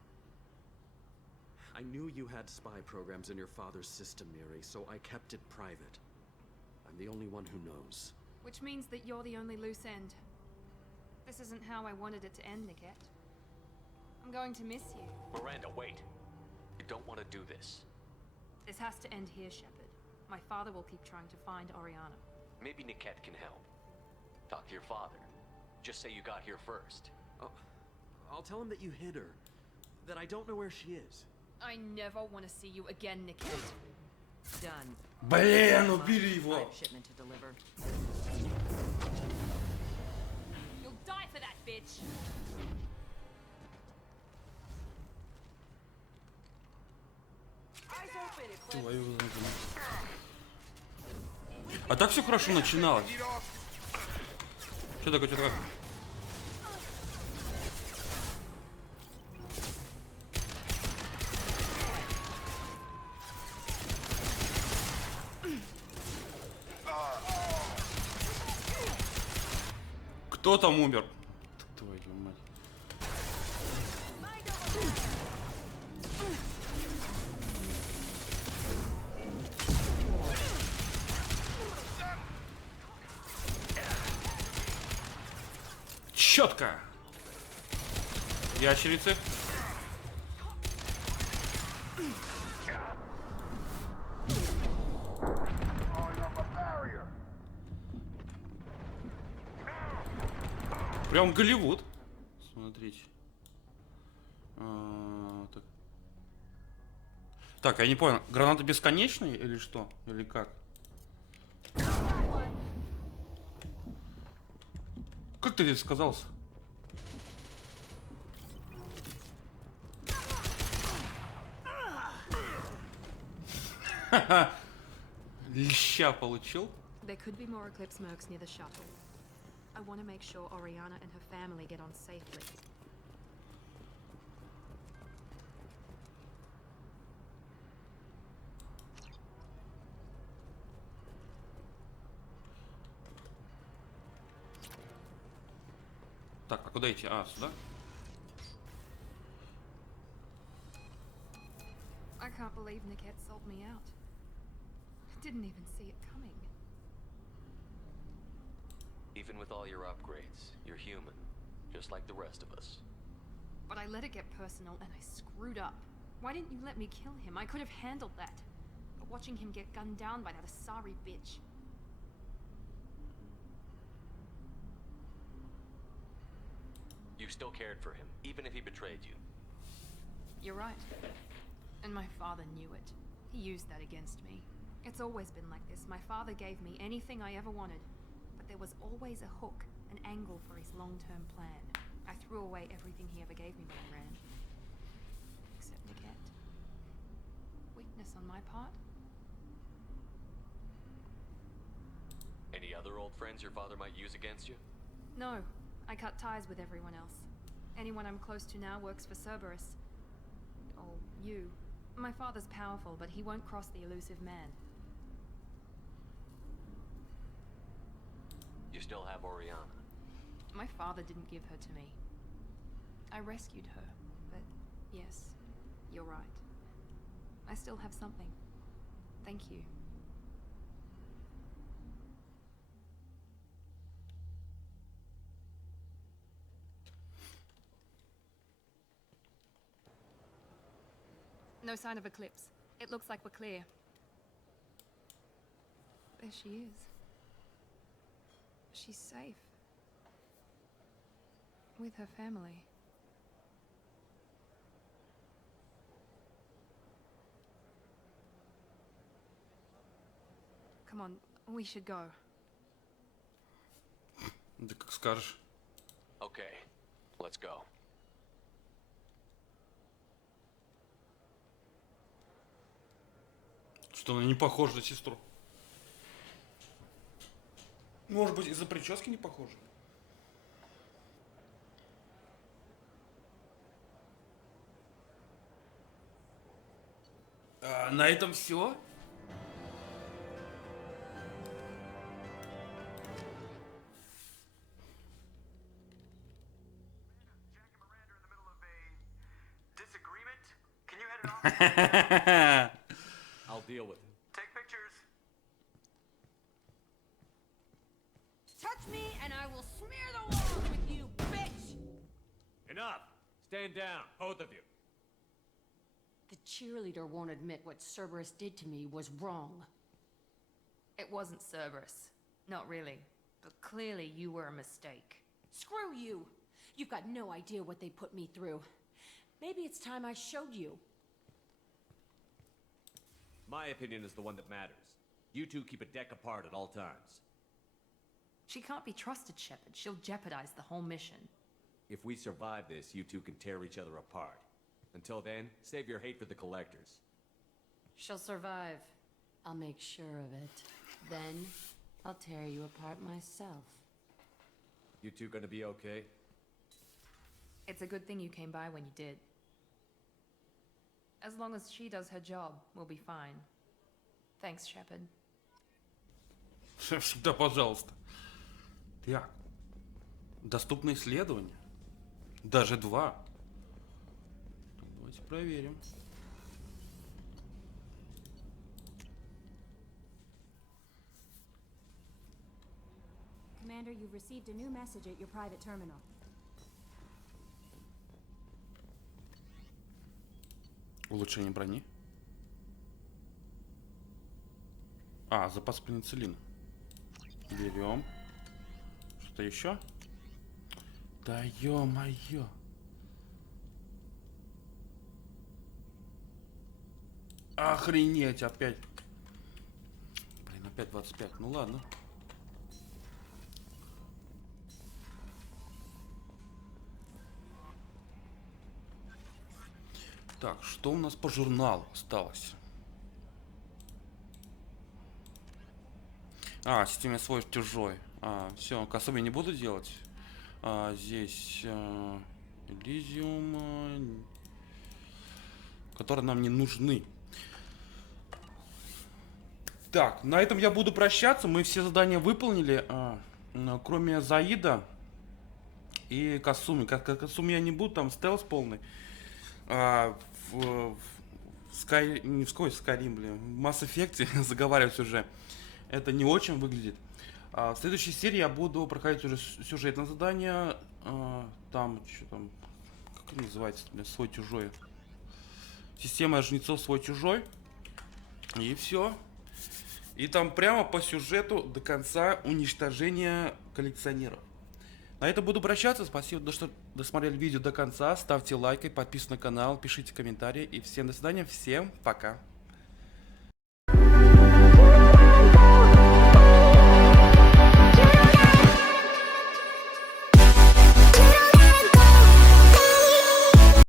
I knew you had spy programs in your father's system, Miri, so I kept it private. I'm the only one who knows. Which means that you're the only loose end. This isn't how I wanted it to end, Niket. I'm going to miss you. Miranda, wait. You don't want to do this. This has to end here, Shepard. My father will keep trying to find Oriana. Maybe Niket can help. Talk to your father. Just say you got here first. Oh, I'll tell him that you hid her. That I don't know where she is. I never want to see you again, Niket. Done. Блин, убили его. Shipment to deliver. You'll die for that, bitch. Твою задницу. А так все хорошо начиналось. Что такое, что такое? Кто там умер? Твою мать. Четко. Ящерицы. Прям Голливуд. Смотрите. Так. Так, я не понял. Гранаты бесконечные или что? Или как? Как ты здесь сказался? Ха-ха. Леща получил. There could be more Eclipse mercs near the shuttle. I want to make sure Oriana and her family get on safely. Так, а куда идти? А, сюда? I can't believe Niket sold me out. Didn't even see it coming. Even with all your upgrades, you're human, just like the rest of us. But I let it get personal and I screwed up. Why didn't you let me kill him? I could have handled that. But watching him get gunned down by that Asari bitch. You still cared for him, even if he betrayed you. You're right. And my father knew it. He used that against me. It's always been like this. My father gave me anything I ever wanted. But there was always a hook, an angle for his long-term plan. I threw away everything he ever gave me when I ran. Except Niket. Weakness on my part? Any other old friends your father might use against you? No. I cut ties with everyone else. Anyone I'm close to now works for Cerberus. Or you. My father's powerful, but he won't cross the elusive man. still have Oriana? My father didn't give her to me. I rescued her, but yes, you're right. I still have something. Thank you. No sign of eclipse. It looks like we're clear. There she is. She's safe. With her family. Come on, we should go. Да как скажешь. Okay, let's go. Что она не похожа на сестру. Может быть, из-за прически не похожа? На этом все. I'll deal with it. Take pictures. Touch me and I will smear the walls with you, bitch! Enough! Stand down, both of you. The cheerleader won't admit what Cerberus did to me was wrong. It wasn't Cerberus. Not really. But clearly you were a mistake. Screw you! You've got no idea what they put me through. Maybe it's time I showed you. My opinion is the one that matters. You two keep a deck apart at all times. She can't be trusted, Shepard. She'll jeopardize the whole mission. If we survive this, you two can tear each other apart. Until then, save your hate for the collectors. She'll survive. I'll make sure of it. Then, I'll tear you apart myself. You two gonna be okay? It's a good thing you came by when you did. As long as she does her job, we'll be fine. Thanks, Shepard. Всегда пожалуйста. Так. Доступные исследования. Даже 2. Давайте проверим. Commander, you've received a new message at your private terminal. Улучшение брони. Запас пенициллина. Берем. Что-то еще? Да ё-моё. Охренеть, опять. Блин, опять 25. Ну ладно. Так, что у нас по журналу осталось? Система свой чужой. Все, особо не буду делать. Здесь Элизиум, которые нам не нужны. Так, на этом я буду прощаться. Мы все задания выполнили, кроме Заида и Касуми. Касуми я не буду, там стелс полный. В Mass Effect заговаривать уже. Это не очень выглядит. В следующей серии я буду проходить уже сюжетное задание. Там, что там, как это называется, свой-чужой. Система жнецов свой-чужой. И все. И там прямо по сюжету до конца уничтожения коллекционеров. На этом буду прощаться. Спасибо, что досмотрели видео до конца. Ставьте лайки, подписывайтесь на канал, пишите комментарии. И всем до свидания. Всем пока.